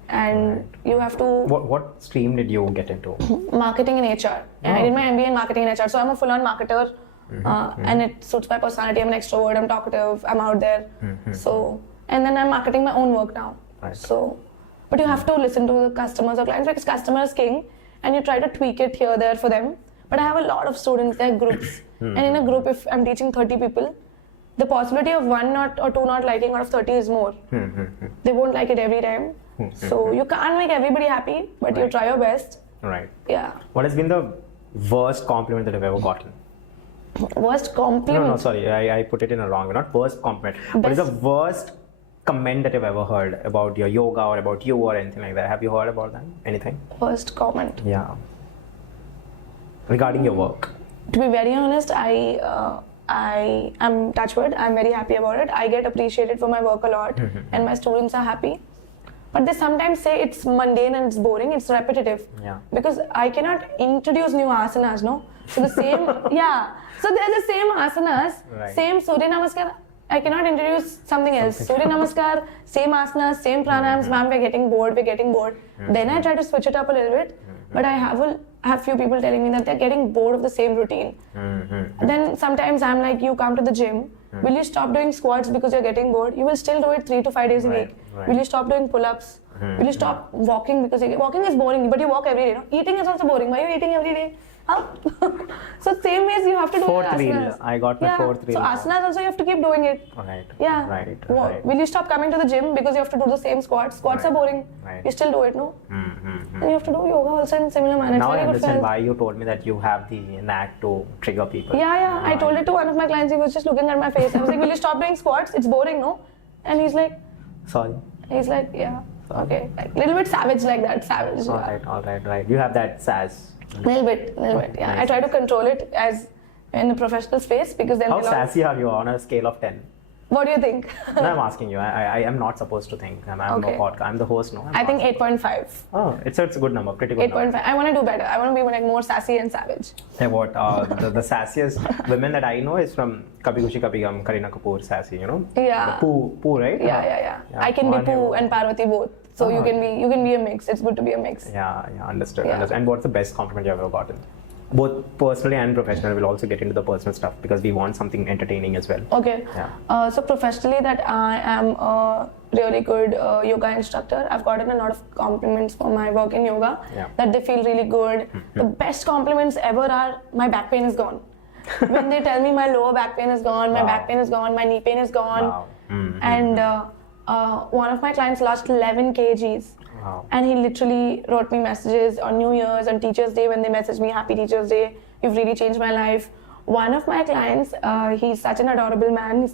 And you have to... What stream did you get into? Marketing and HR. And I did my MBA in marketing and HR. So I'm a full-on marketer. And it suits my personality. I'm an extrovert, I'm talkative, I'm out there. So, and then I'm marketing my own work now. Right. So, but you have to listen to the customers or clients because customer is king and you try to tweak it here, there for them. But I have a lot of students, they're groups. And in a group, if I'm teaching 30 people, the possibility of 1 or 2 not liking out of 30 is more. They won't like it every time. So you can't make everybody happy, but you try your best Right. Yeah. What has been the worst compliment that you've ever gotten? Worst compliment? No, sorry, I put it in a wrong way. Not worst compliment. What is the worst comment that you've ever heard about your yoga or about you or anything like that? Have you heard about that? Anything? Worst comment. Yeah. Regarding your work. To be very honest, I am touch wood. I'm very happy about it. I get appreciated for my work a lot, and my students are happy. But they sometimes say it's mundane and it's boring. It's repetitive. Yeah. Because I cannot introduce new asanas, no. So the same, yeah. So they're the same asanas, Right. same Surya Namaskar. I cannot introduce something else. Surya Namaskar, same asanas, same pranayams. Ma'am, we're getting bored. Then I try to switch it up a little bit. But I have few people telling me that they're getting bored of the same routine. Then sometimes I'm like, you come to the gym. Will you stop doing squats because you're getting bored? You will still do it 3 to 5 days a week. Right. Will you stop doing pull-ups? Will you stop walking because walking is boring, but you walk every day. No? Eating is also boring. Why are you eating every day? Huh? So same ways you have to do Fourth your asanas. reel. I got my fourth reel. So asanas also you have to keep doing it. Right. Yeah. Right. Will you stop coming to the gym because you have to do the same squats? Squats are boring. Right. You still do it, no? And you have to do yoga also in similar manner. Now It's I very good for understand health. why you told me that you have the knack to trigger people. Yeah. I told it to one of my clients. He was just looking at my face. I was like, will you stop doing squats? It's boring, no? And he's like, Sorry. yeah. Okay. Like, little bit savage like that. Savage. All right. You have that sass. Little bit. Yeah. I try to control it as in a professional space because then How sassy are you on a scale of 10? What do you think? No, I'm asking you. I am not supposed to think. I'm no podcast. I'm the host. No. I think 8.5. Oh, it's a good number. Pretty good 8.5. number. I want to do better. I want to be like more sassy and savage. Hey, what? The sassiest women that I know is from Kabhi Khushi Kabhi Gum, Kareena Kapoor sassy. You know. Yeah. The Pooh, right? Yeah. I can be Pooh and Parvati both. So you can be a mix. It's good to be a mix. Yeah. Understood. Yeah. And what's the best compliment you've ever gotten? Both personally and professionally. We'll also get into the personal stuff because we want something entertaining as well. Okay. Yeah. So professionally, that I am a really good yoga instructor. I've gotten a lot of compliments for my work in yoga. Yeah. That they feel really good. The best compliments ever are my back pain is gone. When they tell me my lower back pain is gone, my back pain is gone, my knee pain is gone, Wow. And one of my clients lost 11 kgs. Wow. And he literally wrote me messages on New Year's, on Teacher's Day, when they messaged me, Happy Teacher's Day, you've really changed my life. One of my clients, he's such an adorable man,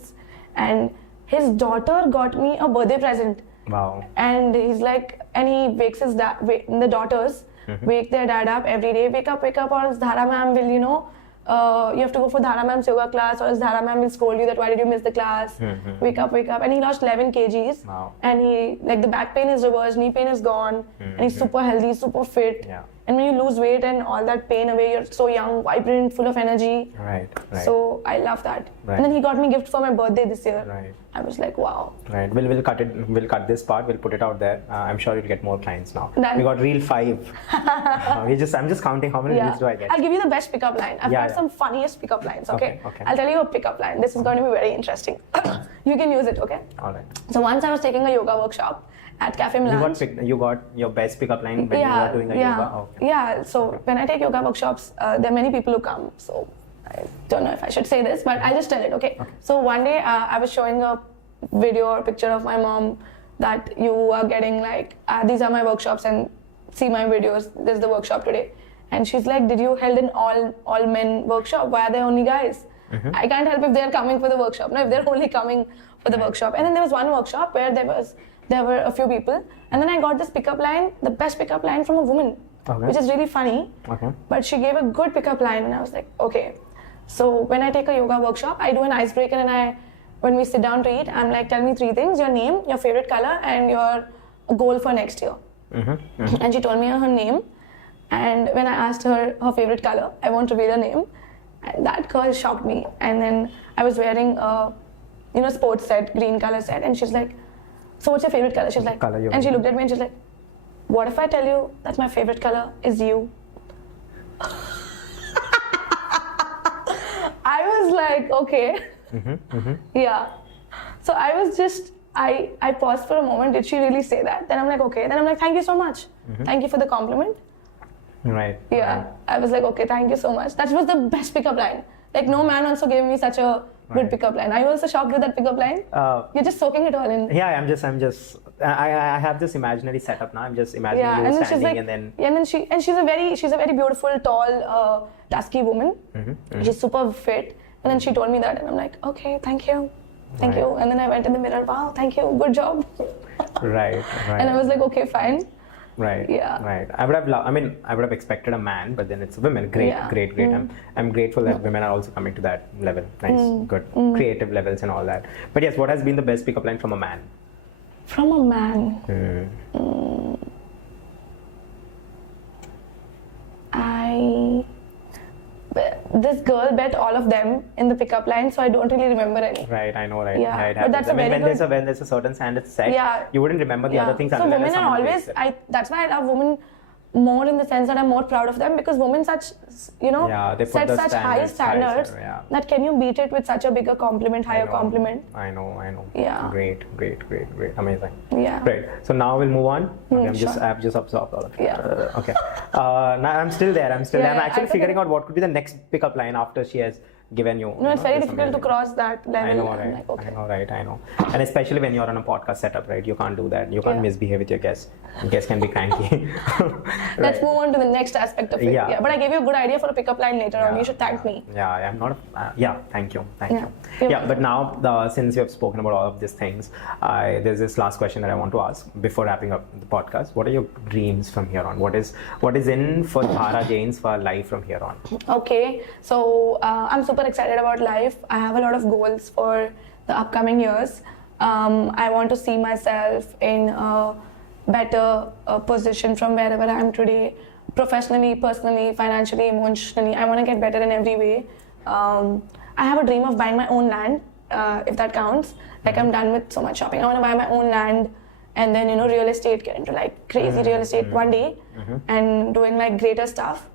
and his daughter got me a birthday present. Wow. And he's like, and he wakes his the daughters, wake their dad up every day, wake up, or else Dhaara ma'am will, you have to go for Dhaara ma'am's yoga class, or else Dhaara ma'am will scold you that why did you miss the class? Wake up. And he lost 11 kgs. Wow. And he, like, the back pain is reversed, knee pain is gone, and he's super healthy, super fit. Yeah. And when you lose weight and all that pain away, you're so young, vibrant, full of energy. Right. So I love that. Right. And then he got me gift for my birthday this year. Right. I was like, wow. Right. We'll cut it. We'll cut this part. We'll put it out there. I'm sure you'll get more clients now. Done. We got reel 5. I'm just counting how many reels do I get. I'll give you the best pickup line. I've got some funniest pickup lines, okay? Okay. I'll tell you a pickup line. This is going to be very interesting. You can use it, okay? All right. So once I was taking a yoga workshop at Cafe Milan. You got your best pickup line when you were doing the yoga? Okay. Yeah, so when I take yoga workshops, there are many people who come. So I don't know if I should say this, but I'll just tell it, okay? So one day I was showing a video or picture of my mom that you are getting like, these are my workshops and see my videos, this is the workshop today. And she's like, did you held an all men workshop? Why are there only guys? I can't help if they're coming for the workshop. No, if they're only coming for the workshop. And then there was one workshop where there were a few people, and then I got this pickup line, the best pickup line from a woman, which is really funny. Okay. But she gave a good pickup line, and I was like, okay. So when I take a yoga workshop, I do an icebreaker, and when we sit down to eat, I'm like, tell me 3 things: your name, your favorite color, and your goal for next year. And she told me her name, and when I asked her favorite color, I won't reveal her name, and that girl shocked me. And then I was wearing a sports set, green color set, and she's like, so what's your favorite color? She's like, and she looked at me and she's like, what if I tell you that my favorite color is you? I was like, okay. Yeah. So I was just, I paused for a moment. Did she really say that? Then I'm like, okay. Then I'm like, thank you so much. Thank you for the compliment. Right. Yeah. I was like, okay, thank you so much. That was the best pickup line. Like, no man also gave me such a good pickup line. Are you also shocked with that pickup line? You're just soaking it all in. Yeah, I have this imaginary setup now. I'm just imagining Yeah, you and then standing she's like, and then. yeah, and then she's a very beautiful, tall, dusky woman. She's super fit. And then she told me that, and I'm like, okay, thank you. Thank you. And then I went in the mirror, wow, thank you, good job. Right. And I was like, okay, fine. Right. Yeah. Right. I would have expected a man, but then it's women. Great. Yeah. Great. I'm grateful that women are also coming to that level. Nice. Good. Creative levels and all that. But yes, what has been the best pickup line from a man? From a man. This girl bet all of them in the pickup line, so I don't really remember any. Right, I know, right? Yeah, Right, but that's a very when good... there's a certain standard set, Yeah. you wouldn't remember the other things. So unless women are someone always, breaks it. that's why I love women more in the sense that I'm more proud of them, because women they put set the such high standards yeah. that can you beat it with such a bigger compliment, higher compliment. I know. Yeah. Great. Amazing. Yeah. Great. So now we'll move on. Okay, Sure. I've just absorbed all of it. Yeah. Okay. Now I'm still there. I'm Yeah, actually I figuring out what could be the next pickup line after she has given you. No, it's very this difficult to amazing- cross that level. I know, I'm right? like, okay. I know. And especially when you're on a podcast setup, right? You can't do that. You can't Yeah. misbehave with your guests. Guests can be cranky. Let's move on to the next aspect of it. Yeah. But I gave you a good idea for a pickup line later on. You should thank me. Yeah, I'm not. Thank you. You're Yeah, but now since you have spoken about all of these things, there's this last question that I want to ask before wrapping up the podcast. What are your dreams from here on? What is in for Dhaara Jain's for life from here on? Okay, so I'm super excited about life. I have a lot of goals for the upcoming years. I want to see myself in a better position from wherever I am today, professionally, personally, financially, emotionally. I want to get better in every way. I have a dream of buying my own land, if that counts. Like, I'm done with so much shopping. I want to buy my own land and then, real estate, get into like crazy real estate one day and doing like greater stuff.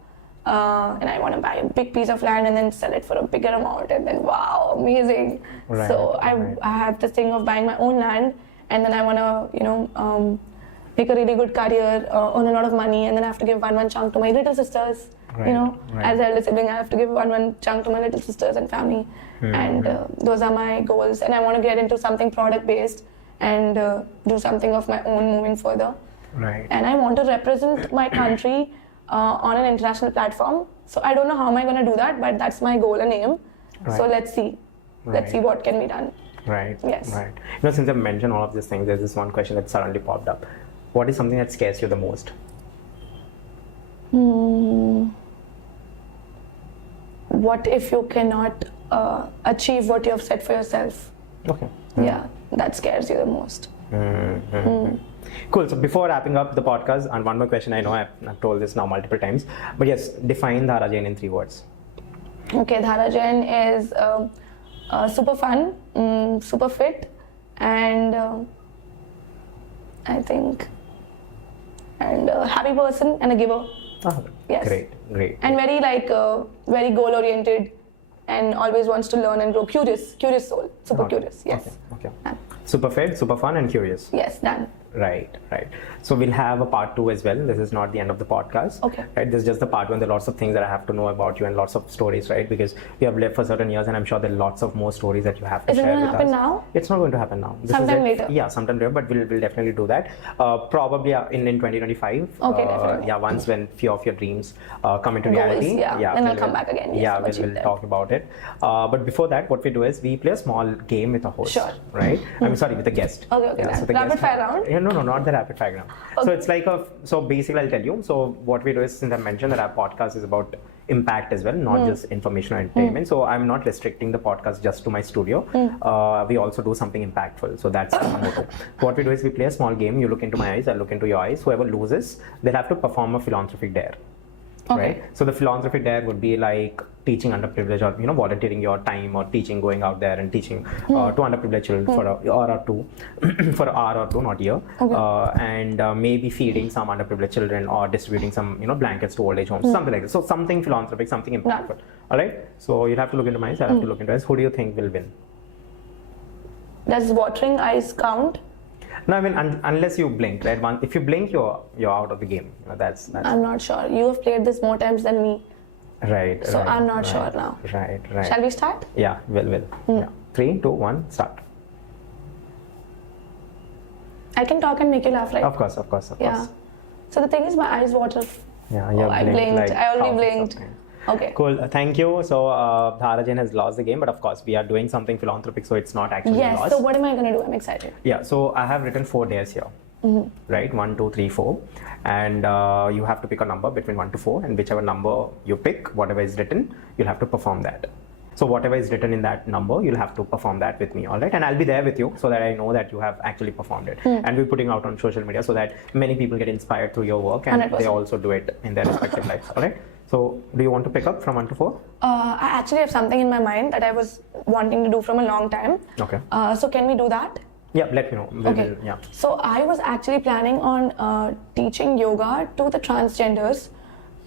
And I want to buy a big piece of land and then sell it for a bigger amount, and then wow, amazing. Right, So I have this thing of buying my own land, and then I want to make a really good career, earn a lot of money, and then I have to give one chunk to my little sisters. As elder sibling, I have to give one chunk to my little sisters and family, and those are my goals. And I want to get into something product based and do something of my own moving further. Right. And I want to represent my country on an international platform. So I don't know how am I going to do that, but that's my goal and aim. Right. So let's see. Let's see what can be done. Right. Yes. Right. Since I've mentioned all of these things, there's this one question that suddenly popped up. What is something that scares you the most? What if you cannot achieve what you have set for yourself? Okay. Yeah, that scares you the most. Cool. So before wrapping up the podcast, and one more question. I know I've told this now multiple times, but yes, define Dhaara Jain in 3 words. Okay, Dhaara Jain is super fun, super fit, and I think, and a happy person and a giver. Oh, Yes. Great. And very very goal oriented, and always wants to learn and grow. Curious soul, super curious. Yes. Okay. Done. Super fit, super fun, and curious. Yes, done. Right. So we'll have a part 2 as well. This is not the end of the podcast. Okay. Right. This is just the part 1. There are lots of things that I have to know about you and lots of stories, right? Because you have lived for certain years, and I'm sure there are lots of more stories that you have to Is it share going to with happen us. now? It's not going to happen now. This Sometime is later. Yeah, sometime later, but we'll definitely do that. Probably in 2025. Okay, definitely. Yeah, once when few of your dreams come into Goals, reality. yeah. Then I'll come back again, yes, Yeah, to achieve we'll them. talk about it. But before that, what we do is we play a small game with a host. Sure. Right? Sorry, with a guest. Okay, Yeah, done. so the Rapid guest fire round? Yeah, no, not the rapid fire round. Okay. So it's like so basically I'll tell you. So what we do is, since I mentioned that our podcast is about impact as well, not just information or entertainment. So I'm not restricting the podcast just to my studio. We also do something impactful. So that's our motto. What we do is we play a small game. You look into my eyes, I look into your eyes. Whoever loses, they'll have to perform a philanthropic dare. Okay. Right? So the philanthropic dare would be like teaching underprivileged, or volunteering your time or teaching, going out there and teaching to underprivileged children for an hour or two, for an hour or two, not year, and maybe feeding some underprivileged children or distributing some blankets to old age homes, something like that. So something philanthropic, something impactful. All right. So you'll have to look into my eyes. I'll have to look into eyes. Who do you think will win? Does watering eyes count? No, I mean unless you blink, right? If you blink, you're out of the game. That's. I'm not sure. You have played this more times than me. Right. So right, I'm not right, sure now. Right. Right. Shall we start? Yeah. Will. Yeah. 3, 2, 1. Start. I can talk and make you laugh, right? Of course. Yeah. So the thing is, my eyes water. Yeah. Oh, I blinked. Like I already half blinked. something. Okay. Cool. Thank you. So Dhaara Jain has lost the game, but of course we are doing something philanthropic, so it's not actually Yes. lost. So what am I gonna do? I'm excited. Yeah. So I have written 4 dares here. Right, 1, 2, 3, 4, and you have to pick a number between 1 to 4, and whichever number you pick, whatever is written, you'll have to perform that. So whatever is written in that number, you'll have to perform that with me, all right? And I'll be there with you so that I know that you have actually performed it. And we're putting out on social media so that many people get inspired through your work and 100%. they also do it in their respective lives, all right? So do you want to pick up from 1 to 4? I actually have something in my mind that I was wanting to do from a long time. Okay. So can we do that? Yeah, let me know. Okay. Yeah. So I was actually planning on teaching yoga to the transgenders.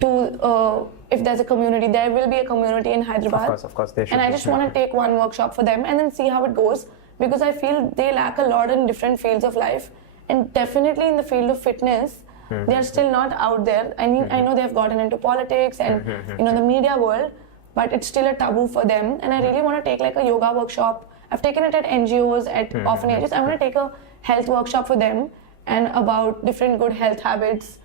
To if there's a community, there will be a community in Hyderabad. Of course, there should And I be. just want to take one workshop for them and then see how it goes, because I feel they lack a lot in different fields of life, and definitely in the field of fitness, they are still not out there. I mean, I know they have gotten into politics and the media world, but it's still a taboo for them. And I really want to take like a yoga workshop. I've taken it at NGOs, at orphanages. I want to take a health workshop for them and about different good health habits.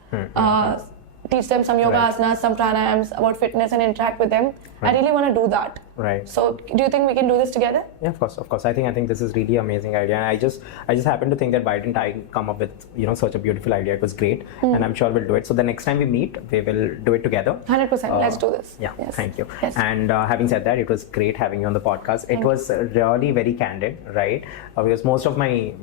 Teach them some yoga asanas, some pranayams about fitness and interact with them. I really want to do that. Right. So do you think we can do this together? Yeah, of course. I think this is really amazing idea, and I just happen to think that why didn't I come up with such a beautiful idea? It was great, and I'm sure we'll do it. So the next time we meet, we will do it together. 100%. Let's do this. Yeah. Yes. Thank you. Yes. And having said that, it was great having you on the podcast. It was really very candid, right? Because most of my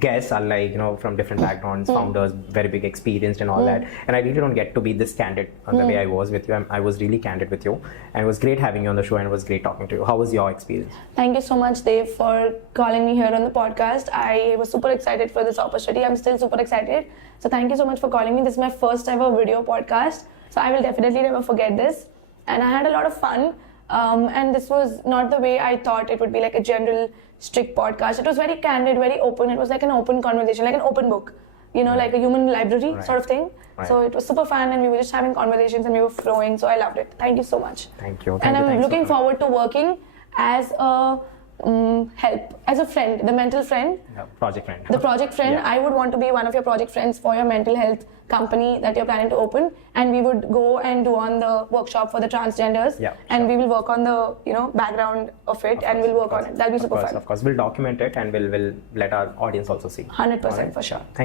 guests are like from different backgrounds, founders, very big experienced and all that, and I really don't get to be this candid the way I was with you. I was really candid with you, and it was great having you on the show, and it was great talking to you. How was your experience? Thank you so much, Dave, for calling me here on the podcast. I was super excited for this opportunity. I'm still super excited. So thank you so much for calling me. This is my first ever video podcast, so I will definitely never forget this. And I had a lot of fun. And this was not the way I thought it would be, like a general strict podcast. It was very candid, very open. It was like an open conversation, like an open book, like a human library sort of thing. Right. So it was super fun, and we were just having conversations and we were flowing. So I loved it. Thank you so much. Thank you. And I'm Thanks looking so much. forward to working as a as a friend, the mental friend. Yeah, project friend. The project friend. Yeah. I would want to be one of your project friends for your mental health company that you're planning to open, and we would go and do on the workshop for the transgenders, Yeah, and we will work on the background of it, and we'll work on it. That'll be super fun. Of course, we'll document it, and we'll let our audience also see. 100% for sure. Thank